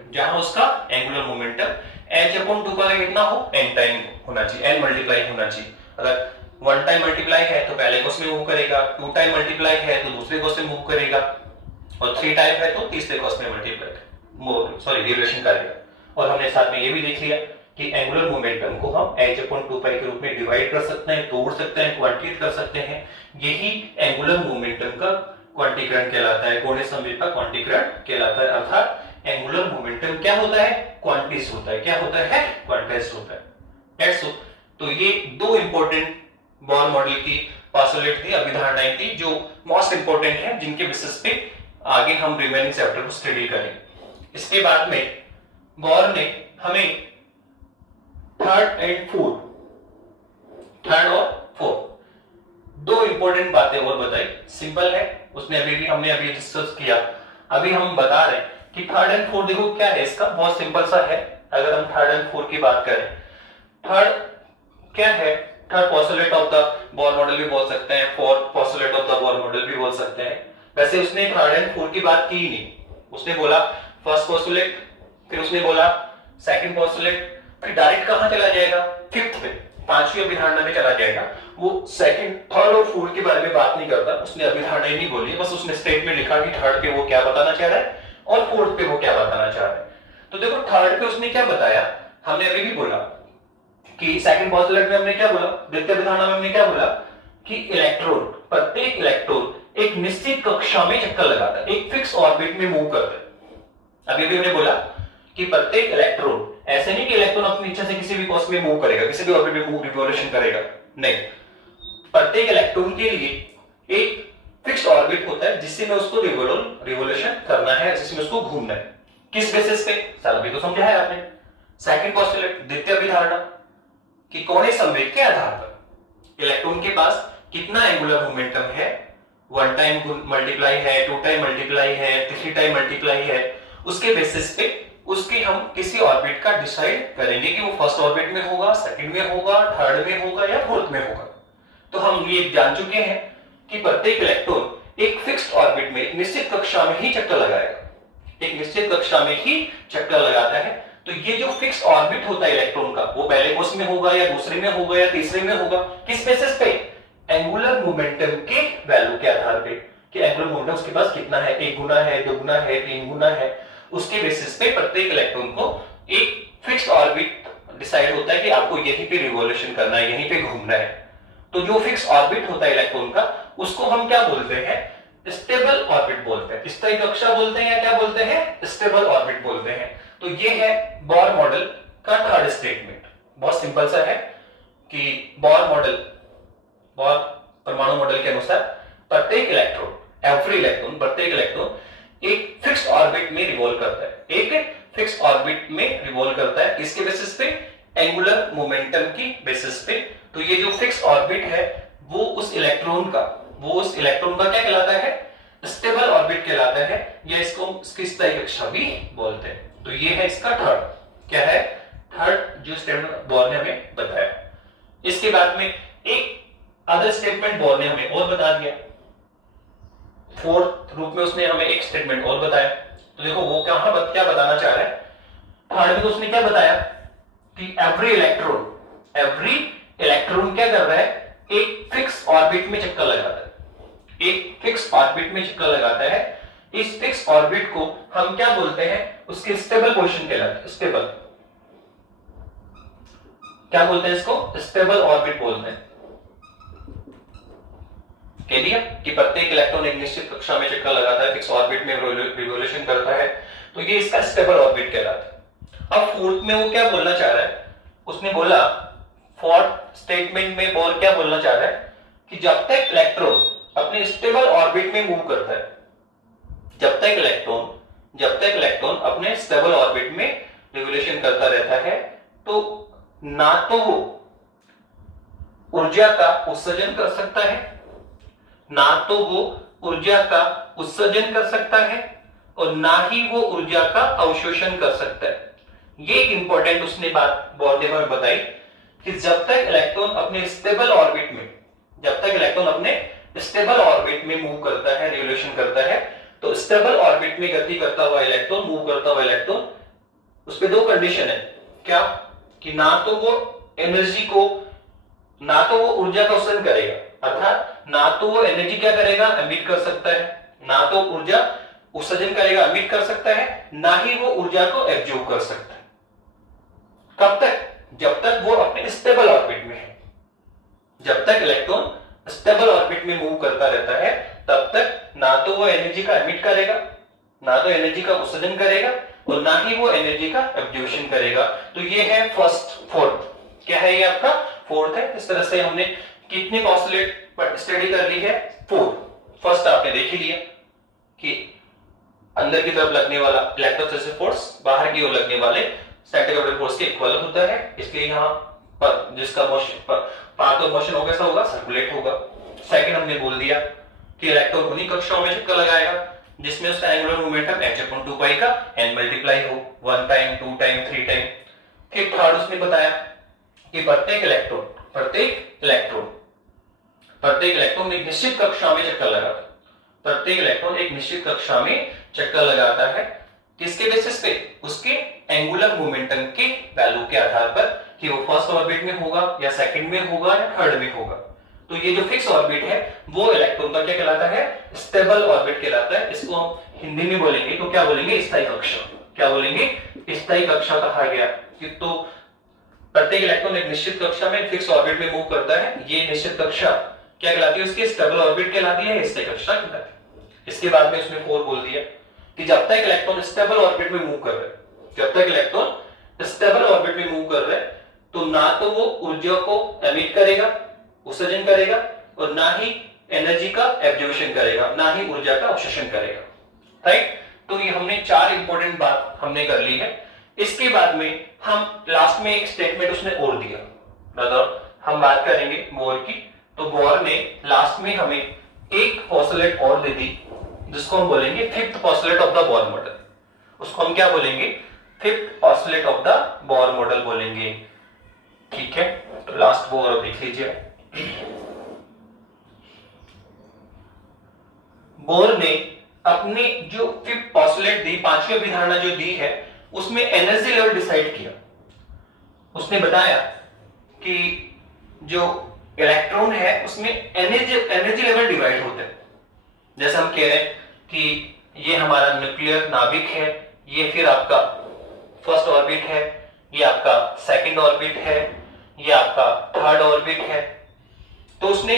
h/2π कितना हो? n टाइम होना चाहिए, n मल्टीप्लाई होना चाहिए। अगर 1 टाइम मल्टीप्लाई है तो पहले कोष में मूव करेगा, 2 टाइम मल्टीप्लाई है तो दूसरे कोष में मूव करेगा, और 3 टाइम है तो तीसरे कोष में रिवोल्यूशन करेगा। और हमने साथ में ये भी देख लिया कि एंगुलर मोमेंटम को हम h/2π के रूप में डिवाइड कर सकते हैं, तोड़ सकते हैं, क्वांटिट कर सकते हैं। यही एंगुलर मोमेंटम का क्वांटीकरण कहलाता है, कोणीय संवेग का क्वांटीकरण कहलाता है। अर्थात एंगुलर मोमेंटम क्या होता है? क्वांटिस होता है। क्या होता है? क्वांटाइज्ड होता है। That's all. तो ये 2 इंपॉर्टेंट बोर मॉडल की पोस्टुलेट थी, अभिधारणाएं थी, जो मोस्ट इंपॉर्टेंट है, जिनके बेसिस पे आगे हम रिमेनिंग चैप्टर को स्टडी करेंगे। इसके बाद में बोर ने हमें थर्ड और फोर्थ 2 इंपॉर्टेंट बातें और बताई। सिंपल है, उसने हमने अभी डिस्कस किया। अभी हम बता रहे हैं कि थर्ड एंड फोर्थ देखो क्या है, इसका बहुत सिंपल सा है। अगर हम थर्ड एंड फोर्थ की बात करें, थर्ड क्या है? Third postulate of the Bohr model भी बोल सकते हैं, fourth postulate of the Bohr model भी बोल सकते हैं। वैसे उसने थर्ड एंड फोर्थ की बात की ही नहीं। उसने बोला फर्स्ट पोस्टुलेट, फिर उसने बोला सेकंड पोस्टुलेट, फिर डायरेक्ट कहां चला जाएगा? फिफ्थ पे, 5वीं अभिधारणा में चला जाएगा। वो सेकंड, थर्ड और फोर्थ के बारे में बात नहीं करता, उसने अभिधारणा ही नहीं बोली, बस उसने स्टेटमेंट लिखा कि थर्ड पे वो क्या बताना चाह रहा है और फोर्थ पे वो क्या बताना चाह रहा है। तो देखो थर्ड पे उसने क्या बताया, हमने अभी भी बोला कि सेकंड पोस्टुलेट में हमने क्या बोला, द्वितीय अभिधारणा में हमने क्या बोला कि इलेक्ट्रॉन, प्रत्येक इलेक्ट्रॉन एक निश्चित कक्षा में चक्कर लगाता है, एक फिक्स ऑर्बिट में मूव करता है। अभी भी हमने बोला कि प्रत्येक इलेक्ट्रॉन, ऐसे नहीं कि इलेक्ट्रॉन अपनी इच्छा से किसी भी कोष में मूव करेगा, किसी भी ऑर्बिट में मूव रिवोल्यूशन करेगा, नहीं। प्रत्येक इलेक्ट्रॉन के लिए एक फिक्स्ड ऑर्बिट होता है जिससे में उसको रिवोल्यूशन करना है, जिसमें उसको घूमना है। किस बेसिस पे? साल अभी तो समझा है आपने। सेकंड पोस्टुलेट, द्वितीय अभिधारणा कि कोणीय संवेग के आधार पर इलेक्ट्रॉन के पास कितना एंगुलर मोमेंटम है, 1 टाइम मल्टीप्लाई है, 2 टाइम मल्टीप्लाई है, 3 टाइम मल्टीप्लाई है, उसके बेसिस पे उसकी हम किसी ऑर्बिट का डिसाइड करेंगे कि वो फर्स्ट ऑर्बिट में होगा, सेकंड में होगा, थर्ड में होगा या फोर्थ में होगा। तो हम ये जान चुके हैं कि प्रत्येक इलेक्ट्रॉन एक फिक्स्ड ऑर्बिट में, एक निश्चित कक्षा में ही चक्कर लगाएगा, एक निश्चित कक्षा में ही चक्कर लगाता है। तो ये जो फिक्स ऑर्बिट होता है इलेक्ट्रॉन का, वो पहले कोष में होगा या दूसरे में होगा या तीसरे में होगा। किस बेसिस पे? एंगुलर मोमेंटम के वैल्यू के आधार पे कि एंगुलर मोमेंटम उसके पास कितना है, 1 गुना है, 2 गुना है, 3 गुना है। उसके बेसिस पे प्रत्येक इलेक्ट्रॉन को एक फिक्स्ड ऑर्बिट डिसाइड होता है कि आपको यहीं पे रिवोल्यूशन करना है, यहीं पे घूमना है। तो जो फिक्स ऑर्बिट होता है इलेक्ट्रॉन का, उसको हम क्या बोलते हैं? स्टेबल ऑर्बिट बोलते हैं। स्थायी कक्षा बोलते हैं या क्या बोलते हैं? स्टेबल ऑर्बिट बोलते हैं। तो ये है बोर मॉडल का थर्ड स्टेटमेंट। बहुत सिंपल सा है कि बोर परमाणु मॉडल के अनुसार प्रत्येक इलेक्ट्रॉन एक फिक्स ऑर्बिट में रिवॉल्व करता है, इसके बेसिस पे, एंगुलर मोमेंटम की बेसिस पे। तो ये जो फिक्स ऑर्बिट है वो उस इलेक्ट्रॉन का क्या कहलाता है? स्टेबल ऑर्बिट कहलाता है, या इसकी स्थायी कक्षा भी बोलते हैं। तो ये है इसका थर्ड जो स्टेटमेंट बोर ने हमें बताया। इसके बाद में एक अदर स्टेटमेंट बोर ने हमें और बता दिया, फोर्थ रूप में उसने हमें एक स्टेटमेंट और बताया। तो देखो वो क्या बताना चाह रहा है। थर्ड में तो उसने क्या बताया कि एवरी इलेक्ट्रॉन क्या कर रहा है? एक फिक्स ऑर्बिट में चक्कर लगाता है। इस फिक्स ऑर्बिट को हम क्या बोलते हैं? उसके स्टेबल पोजीशन कहलाता है। स्टेबल ऑर्बिट बोलते हैं। कह दिया कि प्रत्येक इलेक्ट्रॉन एक निश्चित कक्षा में चक्कर लगाता है, फिक्स ऑर्बिट में रिवोल्यूशन करता है, तो ये इसका स्टेबल ऑर्बिट कहलाता है। अब फोर्थ में वो क्या बोलना चाह रहा है? उसने बोला, फोर्थ स्टेटमेंट में बोर क्या बोलना चाह रहा है कि जब तक इलेक्ट्रॉन अपने स्टेबल ऑर्बिट में मूव करता है, जब तक इलेक्ट्रॉन अपने स्टेबल ऑर्बिट में रिवोल्यूशन करता रहता है, तो ना तो वो ऊर्जा का उत्सर्जन कर सकता है, और ना ही वो ऊर्जा का अवशोषण कर सकता है। ये एक इंपॉर्टेंट उसने बात बोर ने हमें बताई कि जब तक इलेक्ट्रॉन अपने स्टेबल ऑर्बिट में मूव करता है, रिवोल्यूशन करता है, तो स्टेबल ऑर्बिट में गति करता हुआ इलेक्ट्रॉन, उस पे दो कंडीशन है। क्या? कि ना तो वो ऊर्जा का उत्सर्जन करेगा, अर्थात ना तो वो एनर्जी क्या करेगा? एमिट कर सकता है, ना तो ऊर्जा उत्सर्जन करेगा, एमिट कर सकता है, ना ही वो ऊर्जा को एब्जॉर्ब कर सकता है। कब तक? जब तक वो अपने स्टेबल ऑर्बिट में है। जब तक इलेक्ट्रॉन स्टेबल ऑर्बिट में मूव करता रहता है, तब तक ना तो वो एनर्जी का एमिट करेगा, ना तो एनर्जी का उत्सर्जन करेगा, और ना ही वो एनर्जी का एब्जॉर्प्शन करेगा। तो ये है फोर्थ। क्या है ये? आपका फोर्थ है। इस तरह से हमने कितने पोस्टुलेट स्टडी कर ली है? 4। फर्स्ट आपने देख ही लिया कि अंदर की तरफ लगने वाला इलेक्ट्रोस्टैटिक फोर्स बाहर की ओर लगने वाले सेंट्रीफ्यूगल फोर्स के इक्वल होता है, इसलिए यहाँ पर जिसका मोशन पाथ ऑफ मोशन होगा, कैसा होगा? सर्कुलेट होगा। सेकंड हमने बोल दिया कि इलेक्ट्रॉन उन्हीं कक्षाओं में चक्कर लगाएगा जिसमें उसका एंगुलर मोमेंटम h/2 पाई का n मल्टीप्लाई हो, 1 टाइम, 2 टाइम, 3 टाइम। फिर थर्ड उसने बताया कि प्रत्येक इलेक्ट्रॉन एक निश्चित कक्षा में चक्कर लगाता है। किसके बेसिस पे? उसके एंगुलर मोमेंटम के वैल्यू के आधार पर, कि वो फर्स्ट ऑर्बिट में होगा या सेकंड में होगा या थर्ड में होगा। तो ये जो फिक्स ऑर्बिट है वो इलेक्ट्रॉन का क्या कहलाता है? स्टेबल ऑर्बिट कहलाता है। इसको हम हिंदी में बोलेंगे तो क्या बोलेंगे? स्थायी कक्षा कहा गया। कि तो प्रत्येक इलेक्ट्रॉन एक निश्चित कक्षा में फिक्स ऑर्बिट में मूव करता है। ये निश्चित कक्षा क्या कहलाती है? उसकी स्टेबल ऑर्बिट कहलाती है, स्थायी कक्षा कहलाती है। इसके बाद में उसने 4 बोल दिया कि जब तक इलेक्ट्रॉन स्टेबल ऑर्बिट में मूव कर रहा है, तो ना तो वो ऊर्जा को एमिट करेगा, उत्सर्जन करेगा, और ना ही एनर्जी का एब्जॉर्प्शन करेगा, ना ही ऊर्जा का अवशोषण करेगा। राइट? तो ये हमने 4 इंपॉर्टेंट बात हमने कर ली है। इसके बाद में हम लास्ट में एक स्टेटमेंट उसने और दिया, मतलब हम बात करेंगे बोर की। तो बोर ने लास्ट में हमें एक पोस्टुलेट और दे दी, जिसको हम बोलेंगे fifth postulate of the Bohr model. उसको हम क्या बोलेंगे? Fifth postulate of the Bohr model बोलेंगे। ठीक है, तो लास्ट वो और देख लीजिए। बोर ने अपनी जो फिफ्थ पोस्टुलेट दी, पांचवी अभिधारणा जो दी है, उसमें एनर्जी लेवल डिसाइड किया। उसने बताया कि जो इलेक्ट्रॉन है उसमें एनर्जी लेवल डिवाइड होते हैं। जैसे हम कह रहे हैं कि ये हमारा न्यूक्लियर नाभिक है, ये फिर आपका फर्स्ट ऑर्बिट है, ये आपका सेकंड ऑर्बिट है, ये आपका थर्ड ऑर्बिट है। तो उसने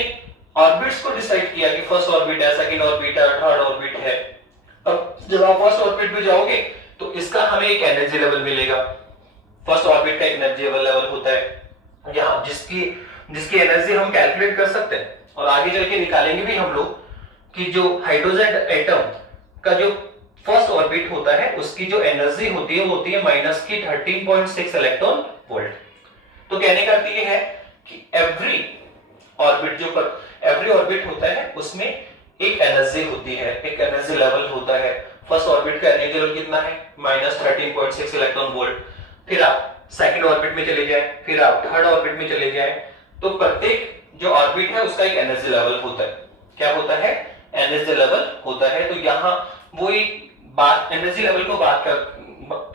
ऑर्बिट्स को डिसाइड किया कि फर्स्ट ऑर्बिट है, सेकंड ऑर्बिट है, थर्ड ऑर्बिट है। अब जब आप फर्स्ट ऑर्बिट पे जाओगे तो इसका हमें एक एनर्जी लेवल मिलेगा। फर्स्ट ऑर्बिट का एक एनर्जी लेवल होता है, यहाँ जिसकी जिसकी एनर्जी हम कैलकुलेट कर सकते हैं और आगे चल के निकालेंगे भी हम लोग कि जो हाइड्रोजन एटम का जो फर्स्ट ऑर्बिट होता है उसकी जो एनर्जी होती है वो होती है माइनस की 13.6 इलेक्ट्रॉन वोल्ट। तो कहने का अर्थ ये है कि एवरी ऑर्बिट होता है उसमें एक एनर्जी होती है, एक एनर्जी लेवल होता है। फर्स्ट ऑर्बिट का एनर्जी लेवल कितना है, माइनस 13.6 इलेक्ट्रॉन वोल्ट। फिर आप सेकंड ऑर्बिट में चले जाए, फिर आप थर्ड ऑर्बिट में चले जाए, तो प्रत्येक जो ऑर्बिट है उसका एक एनर्जी लेवल होता है। क्या होता है, एनर्जी लेवल होता है। तो यहाँ वो एक बात एनर्जी लेवल को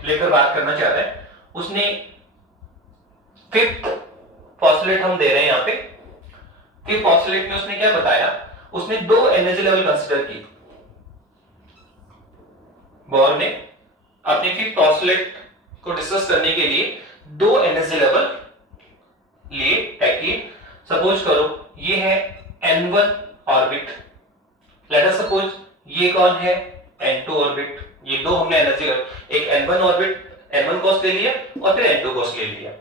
लेकर बात करना चाह रहे हैं। उसने फिफ्थ पॉस्टुलेट हम दे रहे हैं यहाँ पे। फिफ्थ पॉस्टुलेट में उसने क्या बताया, उसने दो एनर्जी लेवल कंसीडर की। बोर ने अपने फिफ्थ पॉस्टुलेट को डिस्कस करने के लिए दो एनर्जी लेवल लिए, ताकि सपोज करो ये है n1 orbit, late us suppose ये कौन है n2 ऑर्बिट। ये दो हमने एनर्जी लेवल, एक n1 ऑर्बिट n1 कॉस ले लिया और फिर n2 कॉस ले लिया।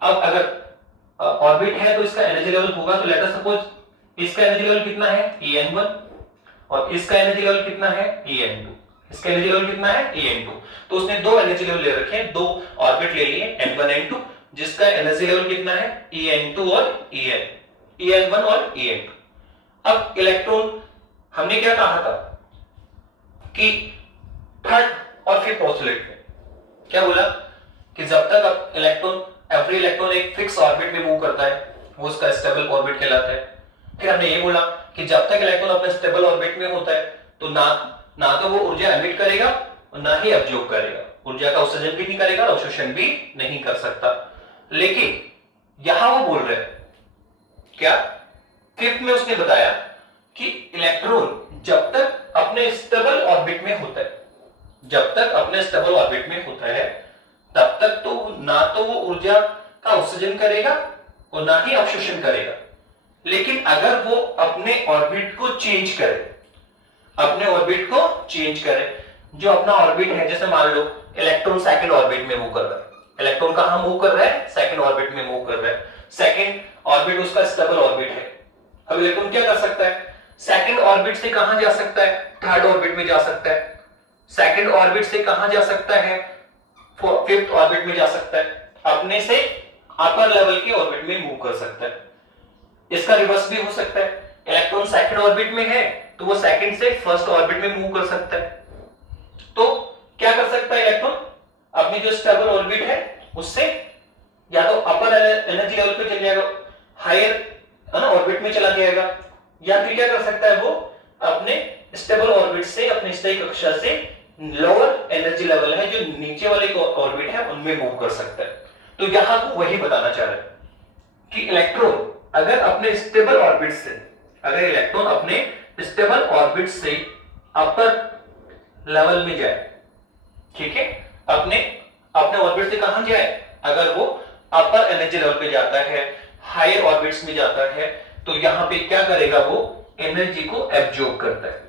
अब अगर ऑर्बिट है तो इसका एनर्जी लेवल होगा, तो लेट अस सपोज इसका एनर्जी लेवल कितना है En1 और इसका एनर्जी लेवल कितना है En2। इसका एनर्जी लेवल कितना है En2। तो उसने दो एनर्जी लेवल ले रखे हैं, दो ऑर्बिट ले लिए n1 n2, जिसका एनर्जी लेवल कितना है En2 और En1 और En2। अब इलेक्ट्रॉन हमने क्या कहा था कि थर्ड और फिफ्थ पॉस्टुलेट में क्या बोला कि जब तक एवरी इलेक्ट्रॉन एक फिक्स ऑर्बिट में मूव करता है वो उसका स्टेबल ऑर्बिट कहलाता है। फिर हमने ये बोला कि जब तक इलेक्ट्रॉन अपने स्टेबल ऑर्बिट में होता है तो ना तो वो ऊर्जा एमिट करेगा और ना ही अब्जॉर्ब करेगा, ऊर्जा का उत्सर्जन भी नहीं करेगा और अवशोषण भी नहीं कर सकता। लेकिन यहां वो बोल रहे हैं क्या, फिफ्थ में उसने बताया कि इलेक्ट्रॉन जब तक अपने स्टेबल ऑर्बिट में होता है, जब तक अपने स्टेबल ऑर्बिट में होता है तब तक तो ना तो वो ऊर्जा का उत्सर्जन करेगा और ना ही अवशोषण करेगा। लेकिन अगर वो अपने ऑर्बिट को चेंज करे, जो अपना ऑर्बिट है, जैसे मान लो इलेक्ट्रॉन सेकंड ऑर्बिट में मूव कर रहा है, इलेक्ट्रॉन कहां मूव कर रहा है, सेकंड ऑर्बिट में मूव कर रहा है। सेकंड ऑर्बिट उसका स्टेबल ऑर्बिट है। अब इलेक्ट्रॉन क्या कर सकता है, सेकंड ऑर्बिट से कहां जा सकता है, थर्ड ऑर्बिट में जा सकता है। सेकंड ऑर्बिट से कहां जा सकता है, फिफ्थ ऑर्बिट में जा सकता है। अपने से अपर लेवल के ऑर्बिट में मूव कर सकता है। इसका रिवर्स भी हो सकता है, इलेक्ट्रॉन सेकंड ऑर्बिट में है तो वो सेकंड से फर्स्ट ऑर्बिट में मूव कर सकता है। तो क्या कर सकता है इलेक्ट्रॉन, अपनी जो स्टेबल ऑर्बिट है उससे या तो अपर एनर्जी लेवल पे चल जाएगा, हायर ऑर्बिट में चला जाएगा, या फिर क्या कर सकता है वो अपने स्टेबल ऑर्बिट से, अपने स्थिर कक्षा से लोअर एनर्जी लेवल है जो नीचे वाले ऑर्बिट है उनमें मूव कर सकता है। तो यहां को वही बताना चाह रहे हैं कि इलेक्ट्रॉन अगर अपने स्टेबल ऑर्बिट से, अगर इलेक्ट्रॉन अपने स्टेबल ऑर्बिट से अपर लेवल में जाए, ठीक है, अपने ऑर्बिट से कहां जाए, अगर वो अपर एनर्जी लेवल पे जाता है, हायर ऑर्बिट्स में जाता है, तो यहां पे क्या करेगा, वो एनर्जी को एब्जॉर्ब करता है।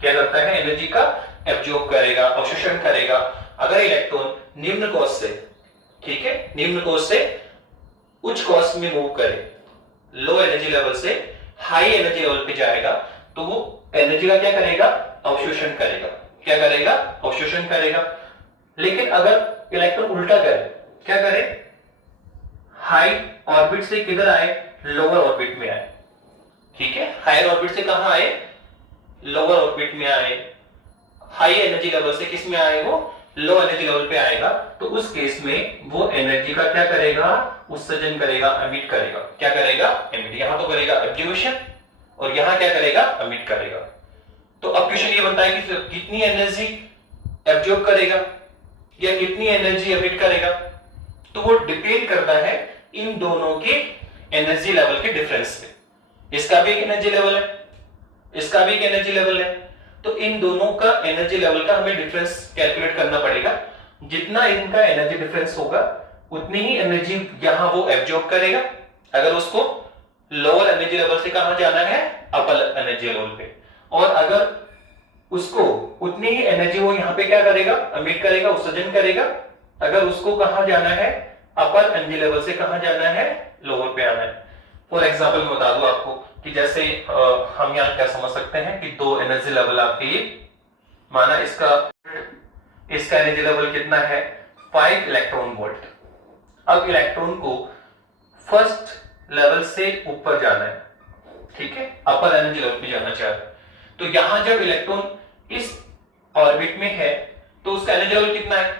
क्या करता है, एनर्जी का एब्जॉर्ब करेगा, अवशोषण करेगा। अगर इलेक्ट्रॉन निम्न कोश से, ठीक है, निम्न कोश से उच्च कोश में मूव करे, लो एनर्जी लेवल से हाई एनर्जी लेवल पे जाएगा, तो वो एनर्जी का क्या करेगा, अवशोषण करेगा। क्या करेगा, अवशोषण करेगा। लेकिन अगर इलेक्ट्रॉन उल्टा करे, क्या करे, हाई ऑर्बिट से किधर आए, लोअर ऑर्बिट में आए, ठीक है, हायर ऑर्बिट से कहां आए, लोअर ऑर्बिट में आए, हाई एनर्जी लेवल से किस में आए, वो लो एनर्जी लेवल पे आएगा, तो उस केस में वो एनर्जी का क्या करेगा, उत्सर्जन करेगा, एमिट करेगा। क्या करेगा, एमिट। यहां तो करेगा एब्जॉर्प्शन और यहां क्या करेगा, एमिट करेगा। तो अब क्वेश्चन ये बनता है कि कितनी एनर्जी एब्जॉर्ब करेगा या कितनी एनर्जी एमिट करेगा, तो वो डिपेंड करता है इन दोनों के एनर्जी लेवल के डिफरेंस पे। इसका भी एक एनर्जी लेवल है, इसका भी एक एनर्जी लेवल है, तो इन दोनों का एनर्जी लेवल का हमें डिफरेंस कैलकुलेट करना पड़ेगा। जितना इनका एनर्जी डिफरेंस होगा उतनी ही एनर्जी यहां वो एब्जॉर्ब करेगा, अगर उसको लोअर एनर्जी लेवल से कहां जाना है, अपर एनर्जी लेवल पे, और अगर उसको उतनी ही एनर्जी वो यहां पे क्या करेगा, एमिट करेगा, उत्सर्जन करेगा, अगर उसको कहां जाना है, अपर एनर्जी लेवल से कहां जाना है, लोअर पे आना है। फॉर एग्जाम्पल मैं बता दूं आपको कि जैसे हम यहाँ क्या समझ सकते हैं कि दो एनर्जी लेवल आपके लिए, माना इसका एनर्जी लेवल कितना है 5 इलेक्ट्रॉन वोल्ट। अब इलेक्ट्रॉन को फर्स्ट लेवल से ऊपर जाना है, ठीक है, अपर एनर्जी लेवल पे जाना चाह रहा है। तो यहां जब इलेक्ट्रॉन इस ऑर्बिट में है तो उसका एनर्जी लेवल कितना है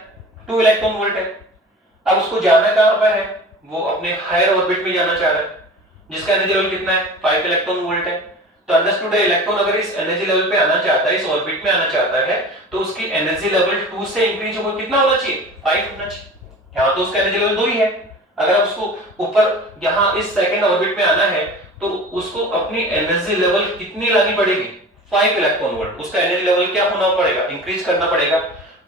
2 इलेक्ट्रॉन वोल्ट है। अब उसको जाना कहां पर है, वो अपने हायर ऑर्बिट में जाना चाह रहा है जिसका एनर्जी लेवल कितना है 5 इलेक्ट्रॉन वोल्ट है। तो अंडरस्टूड है, इलेक्ट्रॉन अगर इस एनर्जी लेवल पे आना चाहता है, इस ऑर्बिट में आना चाहता है, तो उसकी एनर्जी लेवल 2 से इंक्रीज होकर कितना होना चाहिए 5 होना चाहिए। यहां तो उसका एनर्जी लेवल 2 ही है। अगर उसको ऊपर यहां इस सेकंड ऑर्बिट में आना है तो उसको अपनी एनर्जी लेवल कितनी लानी पड़ेगी 5 इलेक्ट्रॉन वोल्ट। उसका एनर्जी लेवल क्या होना पड़ेगा, इंक्रीज करना पड़ेगा।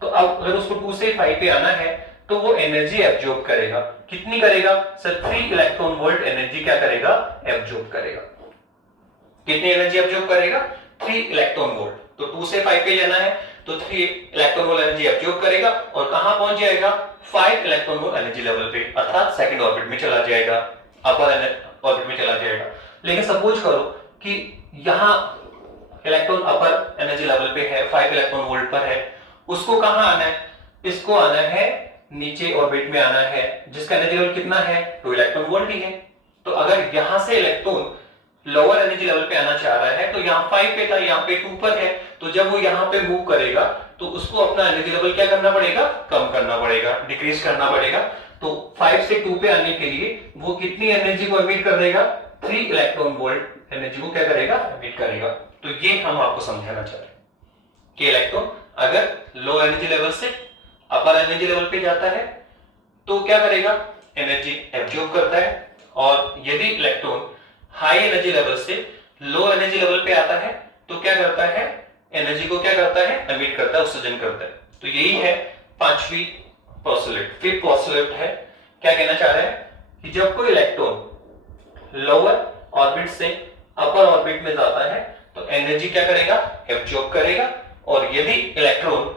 तो अब अगर उसको 2 से 5 पे आना है तो वो एनर्जी एब्जॉर्ब करेगा, कितनी करेगा सर 3 इलेक्ट्रॉन वोल्ट एनर्जी क्या करेगा एब्जॉर्ब करेगा। कितनी एनर्जी एब्जॉर्ब करेगा 3 इलेक्ट्रॉन वोल्ट। तो 2 से 5 पे जाना है तो 3 इलेक्ट्रॉन वोल्ट एनर्जी एब्जॉर्ब करेगा और कहां पहुंच जाएगा 5 इलेक्ट्रॉन वोल्ट एनर्जी लेवल पे, अर्थात सेकंड ऑर्बिट में चला जाएगा, अपर ऑर्बिट में चला जाएगा। लेकिन सपोज करो कि यहां इलेक्ट्रॉन अपर एनर्जी लेवल पे है, 5 इलेक्ट्रॉन वोल्ट पर है, उसको कहां आना है, इसको आना है नीचे ऑर्बिट में आना है जिसका एनर्जी लेवल कितना है 2 इलेक्ट्रॉन वोल्ट ही है। तो अगर यहां से इलेक्ट्रॉन लोअर एनर्जी लेवल पे आना चाह रहा है तो यहाँ 5 पे था, यहाँ पे 2 पर है, तो जब वो यहाँ पे मूव करेगा तो उसको अपना एनर्जी लेवल क्या करना पड़ेगा, कम करना पड़ेगा, डिक्रीज करना पड़ेगा। तो 5 से 2 पे आने के लिए वो कितनी एनर्जी को एमिट कर देगा 3 इलेक्ट्रॉन वोल्ट एनर्जी को क्या करेगा एमिट करेगा। तो ये हम आपको समझाना चाह रहे हैं कि इलेक्ट्रॉन अगर लो एनर्जी लेवल से अपर एनर्जी लेवल पे जाता है तो क्या करेगा एनर्जी एब्जॉर्ब करता है, और यदि इलेक्ट्रॉन हाई एनर्जी लेवल से लो एनर्जी लेवल पे आता है तो क्या करता है एनर्जी को क्या करता है एमिट करता है, उत्सर्जन करता है। तो यही है पांचवी पोस्टुलेट। फिफ्थ पोस्टुलेट है, क्या कहना चाह रहे हैं कि जब कोई इलेक्ट्रॉन लोअर ऑर्बिट से अपर ऑर्बिट में जाता है तो एनर्जी क्या करेगा एब्जॉर्ब करेगा, और यदि इलेक्ट्रॉन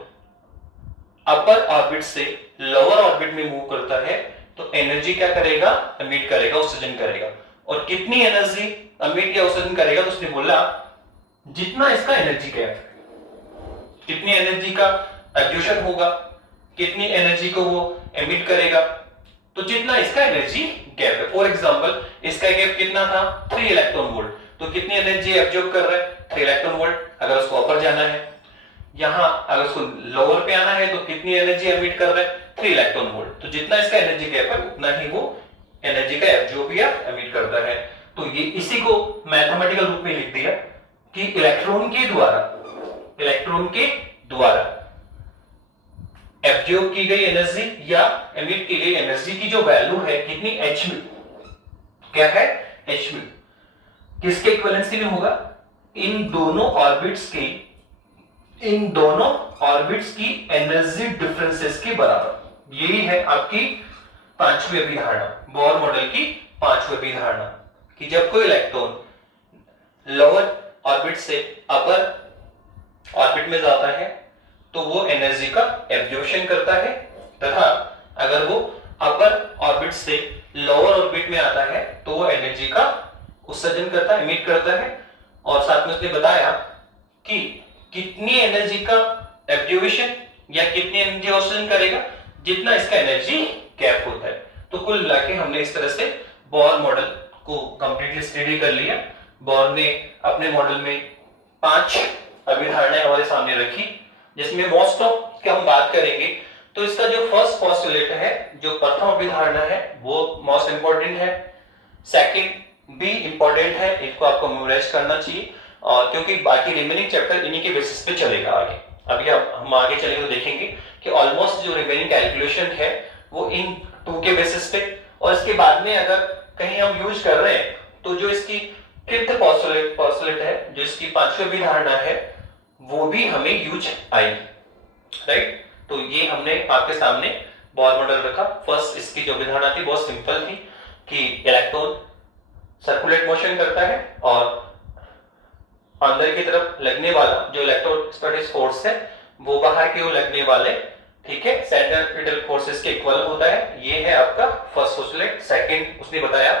अपर ऑर्बिट से लोअर ऑर्बिट में मूव करता है तो एनर्जी क्या करेगा एमिट करेगा, उत्सर्जन करेगा। और कितनी एनर्जी एमिट या उत्सर्जन करेगा, तो उसने बोला जितना इसका एनर्जी गैप है, कितनी एनर्जी का एब्जॉर्प्शन होगा, कितनी एनर्जी को वो एमिट करेगा, तो जितना इसका एनर्जी गैप है। फॉर एग्जांपल इसका गैप कितना था 3 इलेक्ट्रॉन वोल्ट, तो कितनी एनर्जी एब्जॉर्ब कर रहा है 3 इलेक्ट्रॉन वोल्ट। अगर उसको अपर जाना है, यहां अगर उसको लोअर पे आना है तो कितनी एनर्जी एमिट कर रहा है 3 इलेक्ट्रॉन वोल्ट। तो जितना इसका एनर्जी गैप है उतना ही वो एनर्जी का एब्जॉर्ब या एमिट करता है। तो ये इसी को मैथमेटिकल रूप में लिख दिया कि इलेक्ट्रॉन के द्वारा एब्जॉर्ब की गई एनर्जी या एमिट की गई एनर्जी की जो वैल्यू है कितनी hν, क्या है hν, किसके इक्विवेलेंसी में होगा इन दोनों ऑर्बिट्स की एनर्जी डिफरेंसेस के बराबर। यही है आपकी पांचवी अभिधारणा, बोर मॉडल की पांचवी अभिधारणा कि जब कोई इलेक्ट्रॉन लोअर ऑर्बिट से अपर ऑर्बिट में जाता है तो वो एनर्जी का एब्जॉर्प्शन करता है, तथा अगर वो अपर ऑर्बिट से लोअर ऑर्बिट में आता है तो वो एनर्जी का उत्सर्जन करता है, एमिट करता है। और साथ में उसने बताया कि कितनी एनर्जी का एब्जॉर्प्शन या कितनी एनर्जी उत्सर्जन करेगा जितना इसका एनर्जी गैप होता है। तो कुल मिलाके हमने इस तरह से बोर मॉडल को कंप्लीटली स्टडी कर लिया। बोर ने अपने मॉडल में 5 अभिधारणाएं हमारे सामने रखी, जिसमें मोस्ट ऑफ की हम बात करेंगे तो इसका जो फर्स्ट पोस्टुलेट है, जो प्रथम अभिधारणा है, वो मोस्ट इंपॉर्टेंट है। सेकंड भी इंपॉर्टेंट है, इसको आपको मेमोराइज करना चाहिए, और क्योंकि बाकी रिमेनिंग चैप्टर इन्हीं के बेसिस पे चलेगा आगे। अभी हम आगे चलेंगे तो देखेंगे कि ऑलमोस्ट जो रिमेनिंग कैलकुलेशन है वो इन 2 के बेसिस पे, और इसके बाद में अगर कहीं हम यूज कर रहे हैं तो जो इसकी फिफ्थ पोस्टुलेट है, जो इसकी पांचवी अभिधारणा है, वो भी हमें यूज आएगी, राइट। तो ये हमने आपके सामने बोर मॉडल रखा। फर्स्ट इसकी जो अभिधारणा थी बहुत सिंपल थी कि इलेक्ट्रॉन सर्कुलेट मोशन करता है और अंदर की तरफ लगने वाला जो इलेक्ट्रोस्टैटिक फोर्स है वो बाहर की ओर लगने वाले ठीक है, सेंट्रीपिटल फोर्सेस के इक्वल होता है। ये है आपका फर्स्ट पोस्टुलेट। सेकंड उसने बताया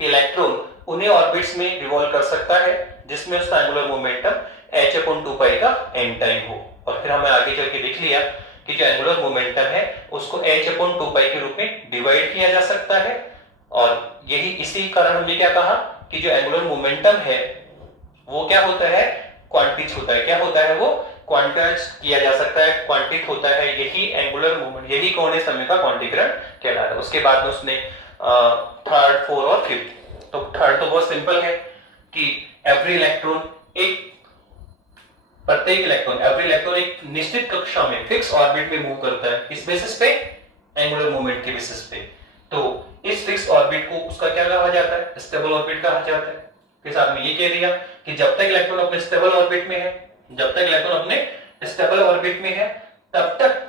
कि इलेक्ट्रॉन उन्हीं ऑर्बिट्स में रिवॉल्व कर सकता है जिसमें उसका एंगुलर मोमेंटम h/2π का n टाइम हो। और फिर हमें आगे चल के देख लिया कि जो एंगुलर मोमेंटम है उसको h/2π के रूप में डिवाइड किया जा सकता है। और यही इसी कारण हमने क्या कहा कि जो एंगुलर मोमेंटम है वो क्या होता है, क्वांटिज होता है। क्या होता है वो, क्वांटाइज किया जा सकता है, क्वांटिट होता है। यही एंगुलर मूवमेंट, यही कोणीय समय का क्वांटीकरण कहलाता है। उसके बाद में उसने थर्ड, फोर्थ और फिफ्थ। तो थर्ड तो बहुत सिंपल है कि एवरी इलेक्ट्रॉन प्रत्येक इलेक्ट्रॉन एक निश्चित कक्षा में फिक्स ऑर्बिट में मूव करता है। किस बेसिस पे, एंगुलर मूवमेंट के बेसिस पे। तो इस फिक्स ऑर्बिट को उसका क्या कहा जाता है, स्टेबल ऑर्बिट कहा जाता है। के साथ में ये कह दिया कि जब तक इलेक्ट्रॉन अपने स्टेबल ऑर्बिट में है, जब तक इलेक्ट्रॉन अपने स्टेबल ऑर्बिट में है तब तक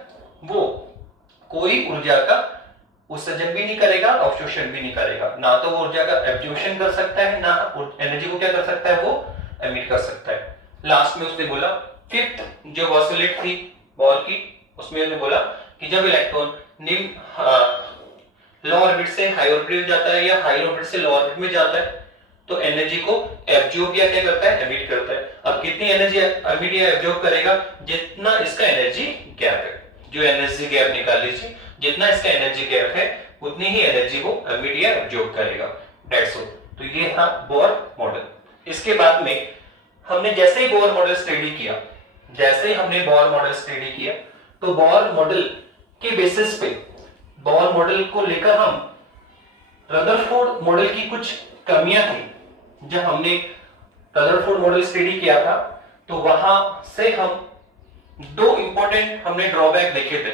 वो कोई ऊर्जा का उत्सर्जन भी नहीं करेगा, अवशोषण भी नहीं करेगा। ना तो वो ऊर्जा का एब्जॉर्प्शन कर सकता है, ना एनर्जी को क्या कर सकता है, वो एमिट कर सकता है। लास्ट में उसने बोला, फिफ्थ जो पोस्टुलेट थी बोर की, उसमें उसने बोला कि जब इलेक्ट्रॉन लो ऑर्बिट से हाई ऑर्बिट में जाता है या हाई ऑर्बिट से लो ऑर्बिट में जाता है तो एनर्जी को एब्जॉर्ब या क्या करता है, एमिट करता है। अब कितनी एनर्जी एमिट या एब्जॉर्ब करेगा, जितना इसका एनर्जी गैप है। जो एनर्जी गैप निकाल लीजिए, जितना इसका एनर्जी गैप है उतनी ही एनर्जी वो एमिट या एब्जॉर्ब करेगा। That's all. तो ये था बोर मॉडल। इसके बाद में हमने जैसे ही बोर मॉडल स्टडी किया, तो बोर मॉडल के बेसिस पे, बोर मॉडल को लेकर हम रदरफोर्ड मॉडल की कुछ कमियां थी। जब हमने रदरफोर्ड मॉडल स्टडी किया था तो वहां से हम दो इंपॉर्टेंट हमने ड्रॉबैक देखे थे।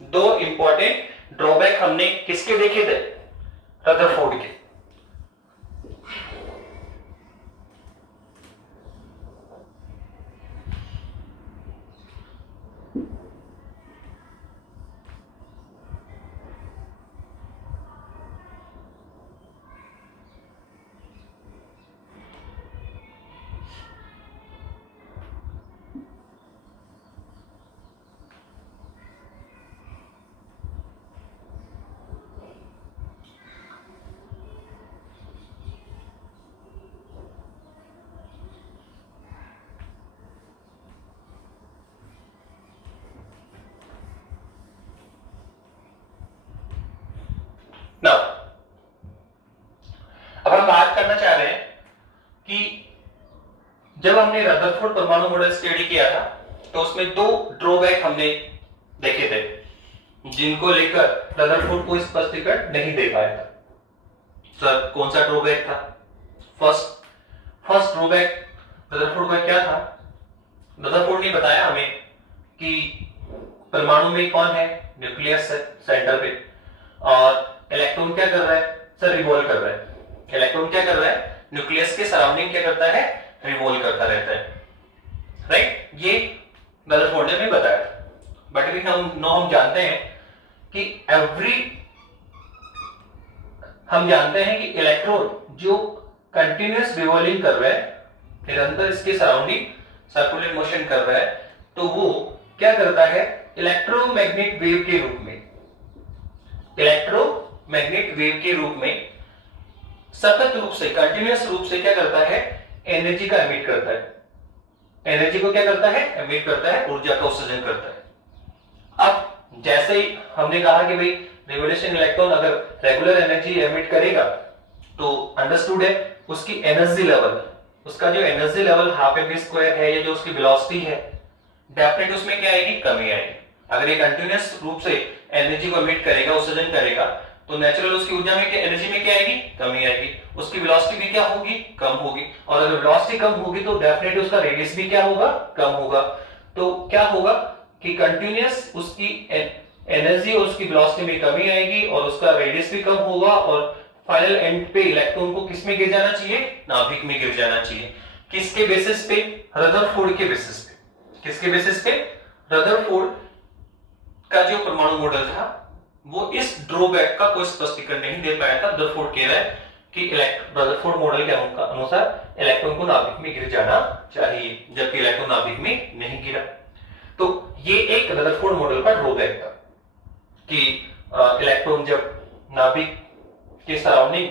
दो इंपॉर्टेंट ड्रॉबैक हमने किसके देखे थे, रदरफोर्ड के। नाउ अब हम बात करना चाह रहे हैं कि जब हमने रदरफोर्ड परमाणु मॉडल स्टडी किया था तो उसमें दो ड्रॉबैक हमने देखे थे जिनको लेकर रदरफोर्ड कोई स्पष्टीकरण नहीं दे पाया था। सर कौन सा ड्रॉबैक था? फर्स्ट ड्रॉबैक रदरफोर्ड का क्या था? रदरफोर्ड ने बताया हमें कि परमाणु में कौन है, न्यूक्लियस है सेंटर पे, और इलेक्ट्रॉन क्या कर रहा है सर, रिवॉल्व कर रहा है। इलेक्ट्रॉन क्या कर रहा है, न्यूक्लियस के सराउंडिंग क्या करता है, रिवॉल्व करता रहता है, राइट। ये रदरफोर्ड ने हमें बताया। बट अभी हम जानते हैं कि हम जानते हैं कि इलेक्ट्रॉन जो कंटिन्यूअस रिवॉल्विंग कर रहा है, निरंतर इसके सराउंडिंग सर्कुलर मोशन कर रहा है, तो वो क्या करता है, इलेक्ट्रोमैग्नेटिक वेव के रूप में सतत रूप से, कंटिन्यूअस रूप से क्या करता है, एनर्जी का एमिट करता है। एनर्जी को क्या करता है, एमिट करता है, ऊर्जा का उत्सर्जन करता है। अब जैसे ही हमने कहा कि भाई रिवोल्यूशन इलेक्ट्रॉन अगर रेगुलर एनर्जी एमिट करेगा तो अंडरस्टूड है उसकी एनर्जी लेवल, उसका जो energy level half M square है, या जो उसकी वेलोसिटी है, डेफिनेटली उसमें क्या आएगी, कमी आएगी। अगर ये कंटिन्यूअस रूप से एनर्जी को एमिट करेगा, उत्सर्जन करेगा, तो नेचुरल उसकी ऊर्जा में क्या, एनर्जी में क्या आएगी, कमी आएगी। उसकी वेलोसिटी भी क्या होगी, कम होगी। और अगर वेलोसिटी कम होगी तो डेफिनेटली उसका रेडियस भी क्या होगा, कम होगा। तो क्या होगा कि कंटिन्यूअस उसकी एनर्जी और उसकी वेलोसिटी में कमी आएगी और उसका रेडियस भी कम होगा, और फाइनल एंड पे इलेक्ट्रॉन को किसमें गिर जाना चाहिए, नाभिक में गिर जाना चाहिए। किसके बेसिस पे, रदरफोर्ड के बेसिस पे। किसके बेसिस पे, रदरफोर्ड का जो परमाणु मॉडल था वो इस ड्रॉबैक का कोई स्पष्टीकरण नहीं दे पाया था। रदरफोर्ड कह रहा है कि रदरफोर्ड मॉडल के अनुसार इलेक्ट्रॉन को नाभिक में गिर जाना चाहिए, जबकि इलेक्ट्रॉन नाभिक में नहीं गिरा। तो ये एक रदरफोर्ड मॉडल का ड्रॉबैक था कि इलेक्ट्रॉन जब नाभिक के सराउंडिंग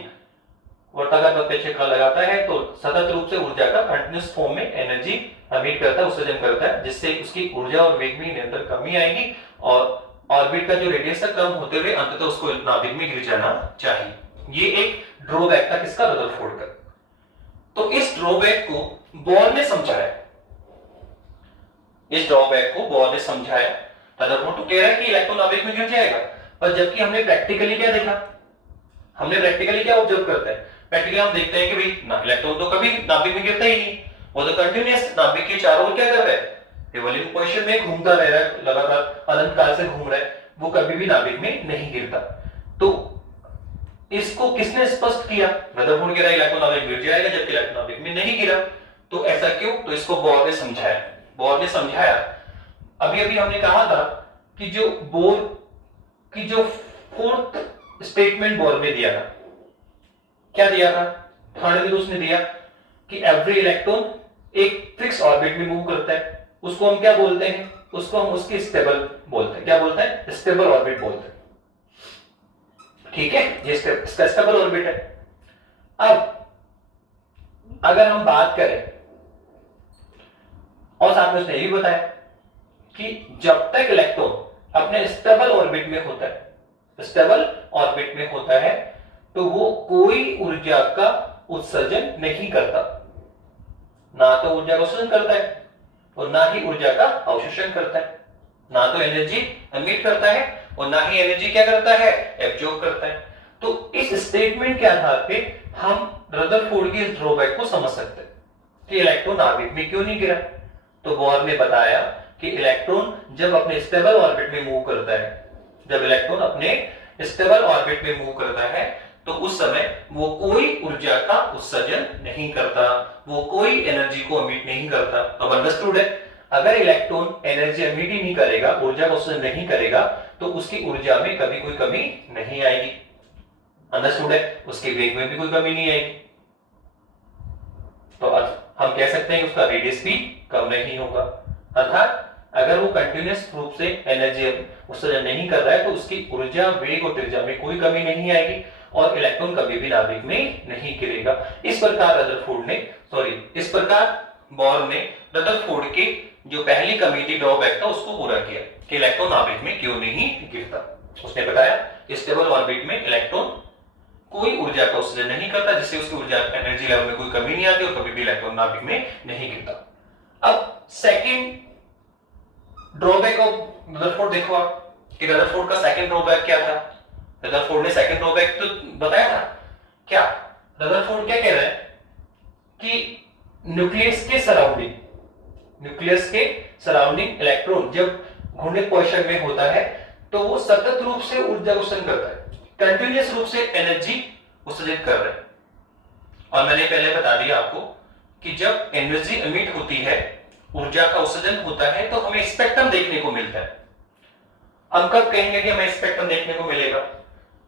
वर्ताकार प्रक्षेपण लगाता है तो सतत रूप से ऊर्जा का कंटिन्यूस फॉर्म में एनर्जी एमिट करता है, उत्सर्जन करता है, जिससे उसकी ऊर्जा और वेग में निरंतर कमी आएगी और ऑर्बिट का जो रेडियस है कम होते हुए अंततः उसको नाभिक में गिर जाना चाहिए। ये एक ड्रॉबैक था किसका, रदरफोर्ड का। तो इस ड्रॉबैक को बोर ने समझाया, इस ड्रॉबैक को बोर ने समझाया। रदरफोर्ड तो कह रहा है कि इलेक्ट्रॉन नाभिक में गिर जाएगा, पर जबकि हमने प्रैक्टिकली क्या देखा, हमने प्रैक्टिकली क्या ऑब्जर्व करते हैं, प्रैक्टिकली हम देखते हैं कि भाई इलेक्ट्रॉन तो कभी नाभिक में गिरता ही नहीं, वो तो कंटिन्यूअस नाभिक के चारों ओर क्या कर रहा है, रिवॉल्विंग पोजीशन में घूमता रह रहा है, लगातार अनंत काल से घूम रहा है, वो कभी भी नाभिक में नहीं गिरता। तो इसको किसने स्पष्ट किया, रदरफोर्ड कह रहा है इलेक्ट्रॉन नाभिक गिर जाएगा, जबकि इलेक्ट्रॉन नाभिक में नहीं गिरा। तो ऐसा क्यों, तो इसको बोर ने समझाया। बोर ने समझाया, अभी अभी हमने कहा था कि जो बोर की जो फोर्थ स्टेटमेंट बोर ने दिया था, क्या दिया था, थर्ड उसने दिया कि एवरी इलेक्ट्रॉन एक फिक्स ऑर्बिट में मूव करता है, उसको हम क्या बोलते हैं, उसको हम उसकी स्टेबल बोलते हैं, क्या बोलते हैं, स्टेबल ऑर्बिट बोलते हैं। ठीक है, ये इसका स्टेबल ऑर्बिट है। अब अगर हम बात करें, और साथ में उसने ये भी बताया कि जब तक इलेक्ट्रॉन अपने स्टेबल ऑर्बिट में होता है, स्टेबल ऑर्बिट में होता है, तो वो कोई ऊर्जा का उत्सर्जन नहीं करता, ना तो ऊर्जा का उत्सर्जन करता है और ना ही ऊर्जा का अवशोषण करता है, ना तो एनर्जी एमिट करता है और ना ही एनर्जी क्या करता है, एब्जॉर्ब करता है। तो इस स्टेटमेंट के आधार पे हम रदरफोर्ड के ड्रॉबैक को समझ सकते हैं कि इलेक्ट्रॉन नाभिक में क्यों नहीं गिरा। तो बोर ने बताया कि इलेक्ट्रॉन जब अपने स्टेबल ऑर्बिट में मूव करता है, जब इलेक्ट्रॉन अपने स्टेबल ऑर्बिट में मूव करता है तो उस समय वो कोई ऊर्जा का उत्सर्जन नहीं करता, वो कोई एनर्जी को एमिट नहीं करता। अब अंडरस्टूड है, अगर इलेक्ट्रॉन एनर्जी एमिट ही नहीं करेगा, ऊर्जा का उत्सर्जन नहीं करेगा, तो उसकी ऊर्जा में कभी कोई कमी नहीं आएगी। अंडरस्टूड है, उसके वेग में भी कोई कमी नहीं आएगी। तो हम कह सकते हैं उसका रेडियस भी कम नहीं होगा। अर्थात अगर वो कंटिन्यूअस रूप से एनर्जी उत्सर्जन नहीं कर रहा है तो उसकी ऊर्जा, वेग और त्रिज्या में कोई कमी नहीं आएगी और इलेक्ट्रॉन कभी भी नाभिक में नहीं गिरेगा। इस प्रकार बोर ने रदरफोर्ड के जो पहली कमी थी, ड्रॉबैक था, उसको पूरा किया कि इलेक्ट्रॉन नाभिक में क्यों नहीं गिरता। उसने बताया स्टेबल ऑर्बिट में इलेक्ट्रॉन कोई ऊर्जा का उत्सर्जन नहीं करता, जिससे उसकी ऊर्जा एनर्जी लेवल में कोई कमी नहीं आती और कभी भी इलेक्ट्रॉन नाभिक में नहीं गिरता। अब सेकंड ड्रॉबैक ऑफ रदरफोर्ड देखो आप कि रदरफोर्ड का सेकंड ड्रॉबैक क्या था। रदरफोर्ड ने सेकंड ड्रॉबैक तो बताया था, क्या रदरफोर्ड क्या कह रहा है कि न्यूक्लियस के सराउंडिंग इलेक्ट्रॉन जब घूर्णित पोजीशन में होता है तो वो सतत रूप से ऊर्जा का उत्सर्जन करता है, कंटिन्यूअस रूप से एनर्जी उत्सर्जित कर रहा है। और मैंने पहले बता दिया आपको कि जब एनर्जी एमिट होती है, ऊर्जा का उत्सर्जन होता है, तो हमें स्पेक्ट्रम देखने को मिलता है। हम कब कहेंगे कि हमें स्पेक्ट्रम देखने को मिलेगा,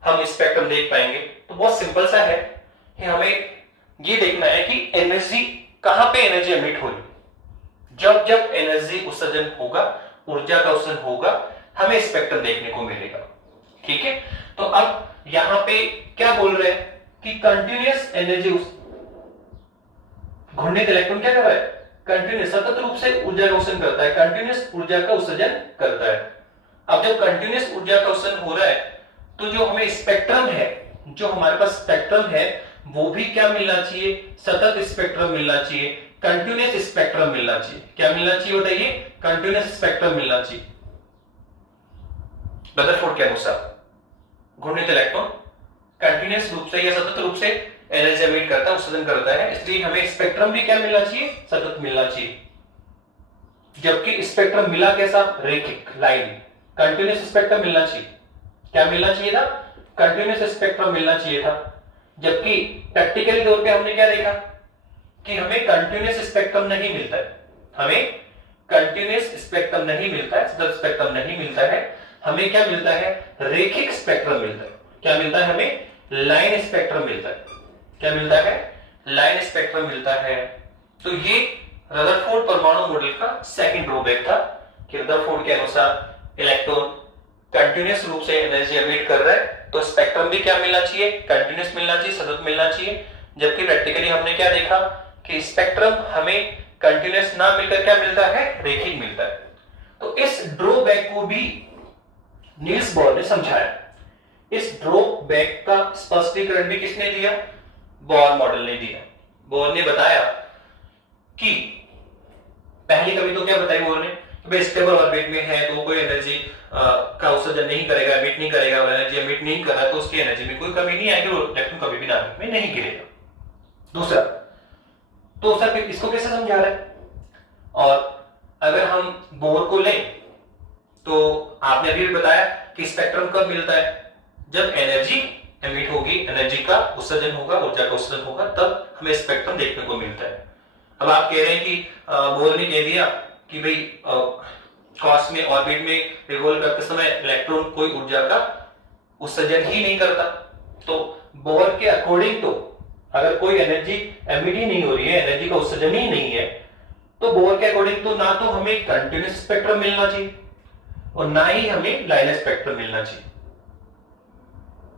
हम स्पेक्ट्रम देख पाएंगे, तो बहुत सिंपल सा है कि हमें ये देखना है कि एनर्जी कहां पे एनर्जी एमिट हो रही। जब जब एनर्जी उत्सर्जन होगा, ऊर्जा का उत्सर्जन होगा, हमें स्पेक्ट्रम देखने को मिलेगा। ठीक है, तो अब यहां पे क्या बोल रहे हैं कि कंटिन्यूअस एनर्जी, घूर्णित इलेक्ट्रॉन क्या कर रहा है, कंटिन्यूअस सतत रूप से ऊर्जा का उत्सर्जन करता है, कंटिन्यूअस ऊर्जा का उत्सर्जन करता है। अब जब कंटिन्यूअस ऊर्जा का उत्सर्जन हो रहा है तो जो हमें स्पेक्ट्रम है, जो हमारे पास स्पेक्ट्रम है, वो भी क्या मिलना चाहिए, सतत स्पेक्ट्रम मिलना चाहिए, कंटिन्यूअस स्पेक्ट्रम मिलना चाहिए। क्या मिलना चाहिए बताइए, कंटिन्यूअस स्पेक्ट्रम मिलना चाहिए। रदरफोर्ड के अनुसार घूर्णित इलेक्ट्रॉन कंटिन्यूअस रूप से या सतत रूप से एनर्जी एमिट करता है, उत्सर्जन करता है, इसलिए हमें स्पेक्ट्रम भी क्या मिलना चाहिए, सतत मिलना चाहिए। जबकि स्पेक्ट्रम मिला कैसा, रेखिक लाइन, कंटिन्यूअस स्पेक्ट्रम मिलना चाहिए। क्या मिलना चाहिए था, कंटिन्यूअस स्पेक्ट्रम मिलना चाहिए था। जबकि प्रैक्टिकली तौर पे हमने क्या देखा कि हमें कंटिन्यूअस स्पेक्ट्रम नहीं मिलता है, हमें कंटिन्यूअस स्पेक्ट्रम नहीं मिलता है, सतत स्पेक्ट्रम नहीं मिलता है, हमें क्या मिलता है, रेखिक स्पेक्ट्रम मिलता है। क्या मिलता है, हमें लाइन स्पेक्ट्रम मिलता है। क्या मिलता है, लाइन स्पेक्ट्रम मिलता है। तो ये रदरफोर्ड परमाणु मॉडल का सेकंड ड्रॉबैक था कि रदरफोर्ड के अनुसार इलेक्ट्रॉन कंटिन्यूस रूप से एनर्जी एमिट कर रहा है, तो स्पेक्ट्रम भी क्या मिलना चाहिए, कंटिन्यूस मिलना चाहिए, सतत मिलना चाहिए। जबकि प्रैक्टिकली हमने क्या देखा कि स्पेक्ट्रम हमें कंटिन्यूस ना मिलकर क्या मिलता है, रेखिक मिलता है। तो इस ड्रॉबैक को भी नील्स बोर ने समझाया। इस ड्रॉबैक का स्पष्टीकरण भी किसने दिया, बोर मॉडल ने दिया। बोर ने बताया कि पहली कभी तो क्या बताई बोर ने, कि स्टेबल ऑर्बिट में है तो कोई एनर्जी का उत्सर्जन नहीं करेगा, एमिट नहीं करेगा। एनर्जी एमिट नहीं कर रहा तो उसकी एनर्जी में कोई कमी नहीं आएगी, वो इलेक्ट्रॉन कभी भी नाभिक में नहीं गिरेगा। दूसरा, तो सर इसको कैसे समझा रहा है? और अगर हम बोर को लें तो आपने अभी भी बताया कि स्पेक्ट्रम कब मिलता है, जब एनर्जी एमिट होगी, एनर्जी का उत्सर्जन होगा, ऊर्जा का उत्सर्जन होगा, तब हमें स्पेक्ट्रम देखने को मिलता है। अब आप कह रहे हैं कि बोर ने कह दिया कि भाई कॉस में ऑर्बिट में रिवॉल्व करते समय इलेक्ट्रॉन कोई ऊर्जा का उत्सर्जन ही नहीं करता। तो बोर के अकॉर्डिंग तो अगर कोई एनर्जी एमिट ही नहीं हो रही है, एनर्जी का उत्सर्जन ही नहीं है, तो बोर के अकॉर्डिंग तो ना तो हमें कंटिन्यूस स्पेक्ट्रम मिलना चाहिए और ना ही हमें लाइनर स्पेक्ट्रम मिलना चाहिए।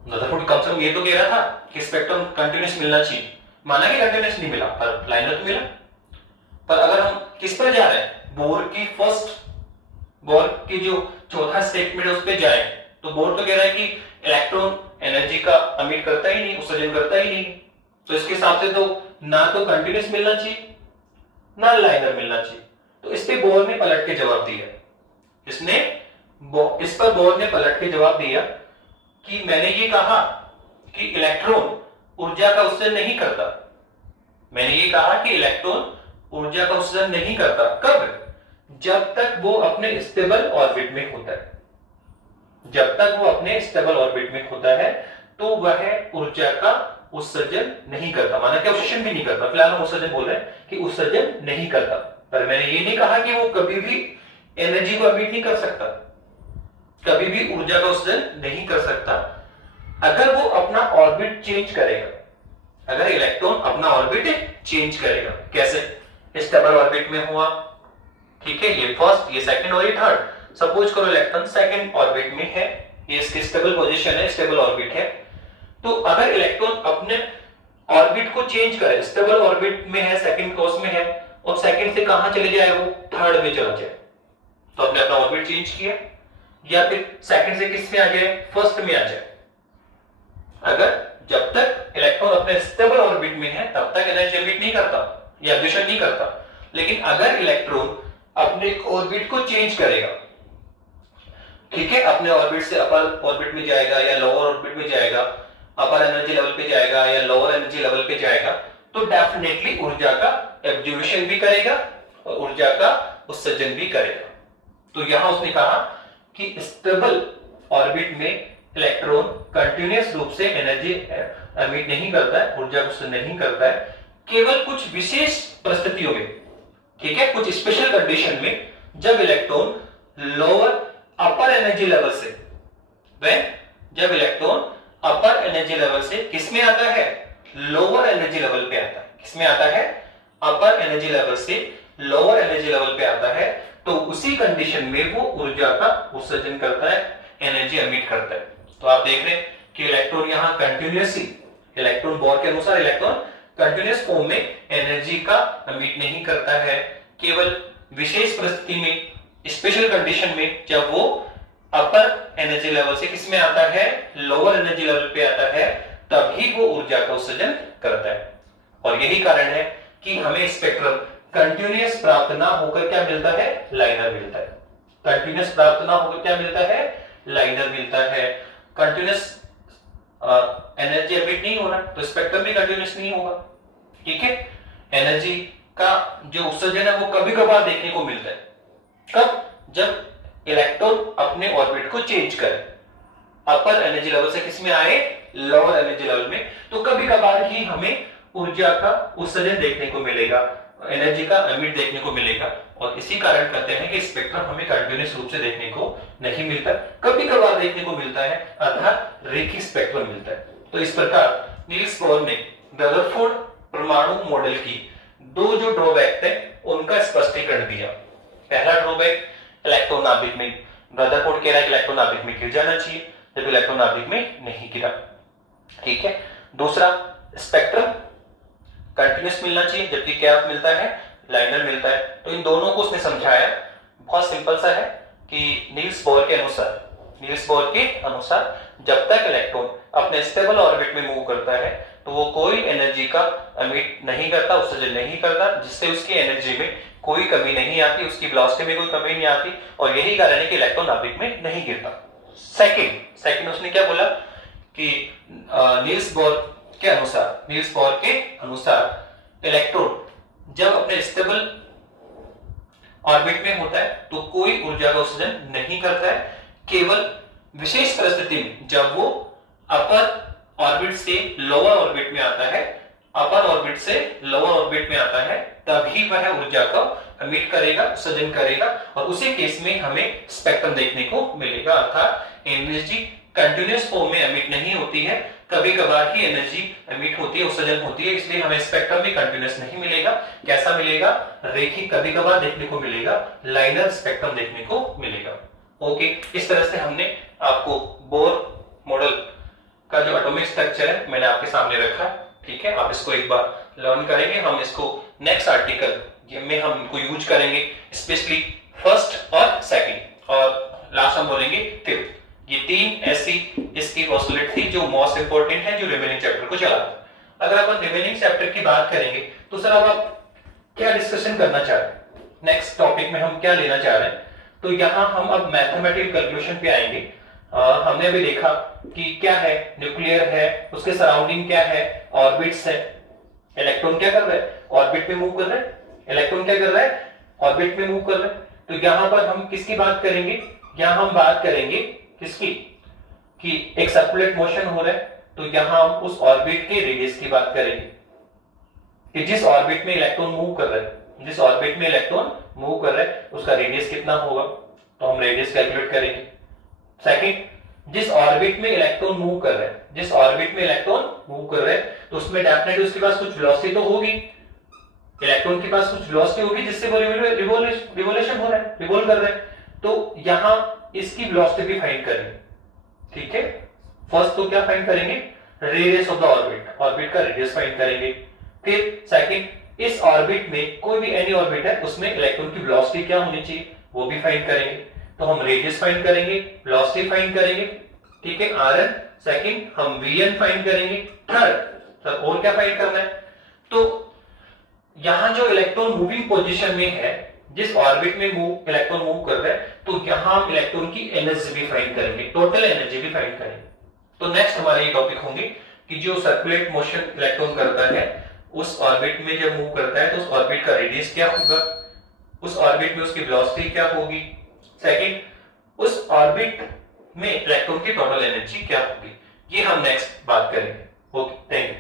रदरफोर्ड कम से कम ये तो कह रहा था कि स्पेक्ट्रम कंटिन्यूस मिलना चाहिए, माना कि कंटिन्यूस नहीं मिला पर लाइनर तो मिला। पर अगर हम किस पर जा रहे हैं, बोर की जो चौथा स्टेटमेंट है उस पर जाए, तो बोर तो कह रहा है कि इलेक्ट्रॉन एनर्जी का एमिट करता ही नहीं, उत्सर्जन करता ही नहीं, तो इसके हिसाब से तो ना तो कंटिन्यूस मिलना चाहिए ना लाइनर मिलना चाहिए। तो इस पे बोर ने पलट के जवाब दिया। इस पर बोर ने पलट के जवाब दिया कि मैंने ये कहा कि इलेक्ट्रॉन ऊर्जा का उत्सर्जन नहीं करता। मैंने ये कहा कि इलेक्ट्रॉन ऊर्जा का उत्सर्जन नहीं करता, कब? जब तक वो अपने स्टेबल ऑर्बिट में होता है। जब तक वो अपने स्टेबल ऑर्बिट में होता है तो वह ऊर्जा का उत्सर्जन नहीं करता, माना कि अवशोषण भी नहीं करता। फिलहाल हम उत्सर्जन बोल रहे हैं कि उत्सर्जन नहीं करता, पर मैंने ये नहीं कहा कि वो कभी भी एनर्जी को एमिट नहीं कर सकता, कभी भी ऊर्जा का उत्सर्जन नहीं कर सकता। अगर वो अपना ऑर्बिट चेंज करेगा, अगर इलेक्ट्रॉन अपना ऑर्बिट चेंज करेगा, कैसे? स्टेबल ऑर्बिट में हुआ, ठीक है, ये फर्स्ट, ये सेकंड और ये थर्ड। सपोज करो इलेक्ट्रॉन सेकंड ऑर्बिट में है, ये इसकी स्टेबल पोजीशन है, स्टेबल ऑर्बिट है। तो अगर इलेक्ट्रॉन अपने ऑर्बिट को चेंज करे, स्टेबल ऑर्बिट में है, सेकंड कॉस में है, और सेकंड से कहां चले जाए, वो थर्ड में चला जाए, तो अपने अपना ऑर्बिट चेंज किया, या फिर सेकंड से किस में आ जाए, फर्स्ट में आ जाए। अगर जब तक इलेक्ट्रॉन अपने स्टेबल ऑर्बिट में है तब तक एनर्जी एमिट नहीं करता या अब्जॉर्प्शन नहीं करता। लेकिन अगर इलेक्ट्रॉन अपने ऑर्बिट को चेंज करेगा, ठीक है, अपने ऑर्बिट से अपर ऑर्बिट में जाएगा या लोअर ऑर्बिट में जाएगा, अपर एनर्जी लेवल पे जाएगा या लोअर एनर्जी लेवल पे जाएगा, तो डेफिनेटली ऊर्जा का एब्जॉर्प्शन भी करेगा और ऊर्जा का उत्सर्जन भी करेगा। तो यहां उसने कहा कि स्टेबल ऑर्बिट में इलेक्ट्रॉन कंटिन्यूअस रूप से एनर्जी एमिट नहीं करता है, ऊर्जा का उत्सर्जन नहीं करता है, केवल कुछ विशेष परिस्थितियों में, ठीक है, कुछ स्पेशल कंडीशन में, जब electron lower upper energy level से, जब इलेक्ट्रॉन अपर एनर्जी लेवल से किस में आता है, लोअर एनर्जी लेवल पे आता है। किस में आता है, अपर एनर्जी लेवल से लोअर एनर्जी लेवल पे आता है, तो उसी कंडीशन में वो ऊर्जा का उत्सर्जन करता है, एनर्जी एमिट करता है। तो आप देख रहे हैं कि इलेक्ट्रॉन यहां कंटिन्यूअसली, इलेक्ट्रॉन बोर के अनुसार इलेक्ट्रॉन कंटिन्यूअस फॉर्म में एनर्जी का एमिट नहीं करता है, केवल विशेष परिस्थिति में, स्पेशल कंडीशन में, जब वो अपर एनर्जी लेवल से किस में आता है, लोअर एनर्जी लेवल पे आता है, तभी वो ऊर्जा का उत्सर्जन करता है। और यही कारण है कि हमें स्पेक्ट्रम कंटिन्यूअस प्राप्त ना होकर क्या मिलता है, लाइनर मिलता है। कंटिन्यूअस प्राप्त ना होकर क्या मिलता है, लाइनर मिलता है। कंटिन्यूअस एनर्जी एमिट नहीं हो रहा तो स्पेक्ट्रम भी कंटिन्यूअस नहीं होगा, ठीक है। एनर्जी का जो उत्सर्जन है वो कभी कभार देखने को मिलता है, कब? जब इलेक्ट्रॉन अपने ऑर्बिट को चेंज करे, अपर एनर्जी लेवल से किस में आए, लोअर एनर्जी लेवल में, तो कभी कभार ही हमें ऊर्जा का उत्सर्जन देखने को मिलेगा, एनर्जी का एमिट देखने को मिलेगा। और इसी कारण कहते हैं कि स्पेक्ट्रम हमें कंटिन्यूअस रूप से देखने को नहीं मिलता, कभी कभार देखने को मिलता है, अर्थात रेखीय स्पेक्ट्रम मिलता है। तो इस प्रकार नील्स बोर ने रदरफोर्ड परमाणु मॉडल की दो जो ड्रॉबैक थे उनका स्पष्टीकरण दिया। पहला ड्रॉबैक इलेक्ट्रॉन नाभिक में, ब्रदरहुड कह रहा है कि इलेक्ट्रॉन नाभिक में गिर जाना चाहिए, जब इलेक्ट्रॉन नाभिक में नहीं गिरा। ठीक है। दूसरा, स्पेक्ट्रम कंटिन्यूस मिलना चाहिए, जबकि क्या मिलता है, लाइनर मिलता है। तो इन दोनों को उसने समझाया, बहुत सिंपल सा है कि नील्स बोर के अनुसार जब तक इलेक्ट्रॉन अपने स्टेबल ऑर्बिट में मूव करता है तो वो कोई एनर्जी का एमिट नहीं करता, उत्सर्जन नहीं करता, जिससे उसकी एनर्जी में कोई कमी नहीं आती, उसकी वेलोसिटी में कोई कमी नहीं आती, और यही कारण है कि इलेक्ट्रॉन नाभिक में नहीं गिरता। सेकंड उसने क्या बोला कि नील्स बोर के अनुसार इलेक्ट्रॉन जब अपने स्टेबल ऑर्बिट में होता है तो कोई ऊर्जा का उत्सर्जन नहीं करता है, केवल विशेष परिस्थिति में जब वो अपर ऑर्बिट से लोअर ऑर्बिट में आता है तभी वह ऊर्जा का एमिट करेगा, उत्सर्जन करेगा, और उसी केस में हमें स्पेक्ट्रम देखने को मिलेगा। अर्थात एनर्जी कंटिन्यूअस फॉर्म में एमिट नहीं होती है, कभी कभार ही एनर्जी एमिट होती है, उत्सर्जन होती है, इसलिए हमें स्पेक्ट्रम भी कंटिन्यूअस नहीं मिलेगा। कैसा मिलेगा, रेखिक कभी कभार देखने को मिलेगा, लाइनर स्पेक्ट्रम देखने को मिलेगा। ओके, इस तरह से हमने आपको बोर मॉडल का जो एटॉमिक स्ट्रक्चर है मैंने आपके सामने रखा है। ठीक है, आप इसको एक बार लर्न करेंगे, हम इसको नेक्स्ट आर्टिकल में हम इनको यूज करेंगे, स्पेशली फर्स्ट और सेकंड, और लास्ट हम बोलेंगे फिफ्थ। ये तीन ऐसी इसकी पॉसिबिलिटी थी जो मोस्ट इंपोर्टेंट है, जो रिमेनिंग चैप्टर को चलाता। अगर अपन रिमेनिंग चैप्टर की बात करेंगे तो सर अब आप क्या डिस्कशन करना चाह रहे हैं, नेक्स्ट टॉपिक में हम क्या लेना चाह रहे हैं, तो यहाँ हम अब मैथमेटिकल कैलकुलेशन पे आएंगे। हमने अभी देखा कि क्या है, न्यूक्लियर है, उसके सराउंडिंग क्या है, ऑर्बिट्स है, इलेक्ट्रॉन क्या कर रहा है, ऑर्बिट में मूव कर रहा है, इलेक्ट्रॉन क्या कर रहा है, ऑर्बिट में मूव कर रहा है। तो यहाँ पर हम किसकी बात करेंगे, यहाँ हम बात करेंगे किसकी, कि एक सर्कुलेट मोशन हो रहा है, तो यहाँ हम उस ऑर्बिट के रेडियस की बात करेंगे कि जिस ऑर्बिट में इलेक्ट्रॉन मूव कर रहा है, उसका रेडियस कितना होगा, तो हम रेडियस कैलकुलेट करेंगे। सेकंड, जिस ऑर्बिट में इलेक्ट्रॉन मूव कर रहा है, तो उसमें डेफिनेटली उसके पास कुछ वेलोसिटी तो होगी, इलेक्ट्रॉन के पास कुछ वेलोसिटी होगी जिससे वो रिवोल्यूशन हो रहा है, रिवॉल्व कर रहा है, तो यहां इसकी वेलोसिटी भी फाइंड करेंगे। ठीक है, फर्स्ट तो क्या फाइंड करेंगे, रेडियस ऑफ द ऑर्बिट का रेडियस फाइंड करेंगे। फिर सेकंड, इस ऑर्बिट में कोई भी एनी ऑर्बिट है उसमें इलेक्ट्रॉन की वेलोसिटी क्या होनी चाहिए, वो भी फाइंड करेंगे। तो हम रेडियस फाइंड करेंगे, वेलोसिटी फाइंड करेंगे, ठीक है, rn। सेकंड, हम vn फाइंड करेंगे। थर्ड, सर और क्या फाइंड करना है, तो यहां जो इलेक्ट्रॉन मूविंग पोजीशन में है, जिस ऑर्बिट में इलेक्ट्रॉन मूव कर रहा है, तो यहां हम इलेक्ट्रॉन की एनर्जी भी फाइंड करेंगे, टोटल एनर्जी भी फाइंड करेंगे। तो नेक्स्ट हमारे ये टॉपिक होंगे कि जो सर्कुलेट मोशन इलेक्ट्रॉन करता है उस ऑर्बिट में जब मूव करता है तो उस ऑर्बिट का रेडियस क्या होगा, उस ऑर्बिट में उसकी वेलोसिटी क्या होगी, सेकंड, उस ऑर्बिट में इलेक्ट्रॉन की टोटल एनर्जी क्या होगी, ये हम नेक्स्ट बात करेंगे। Okay, thank you.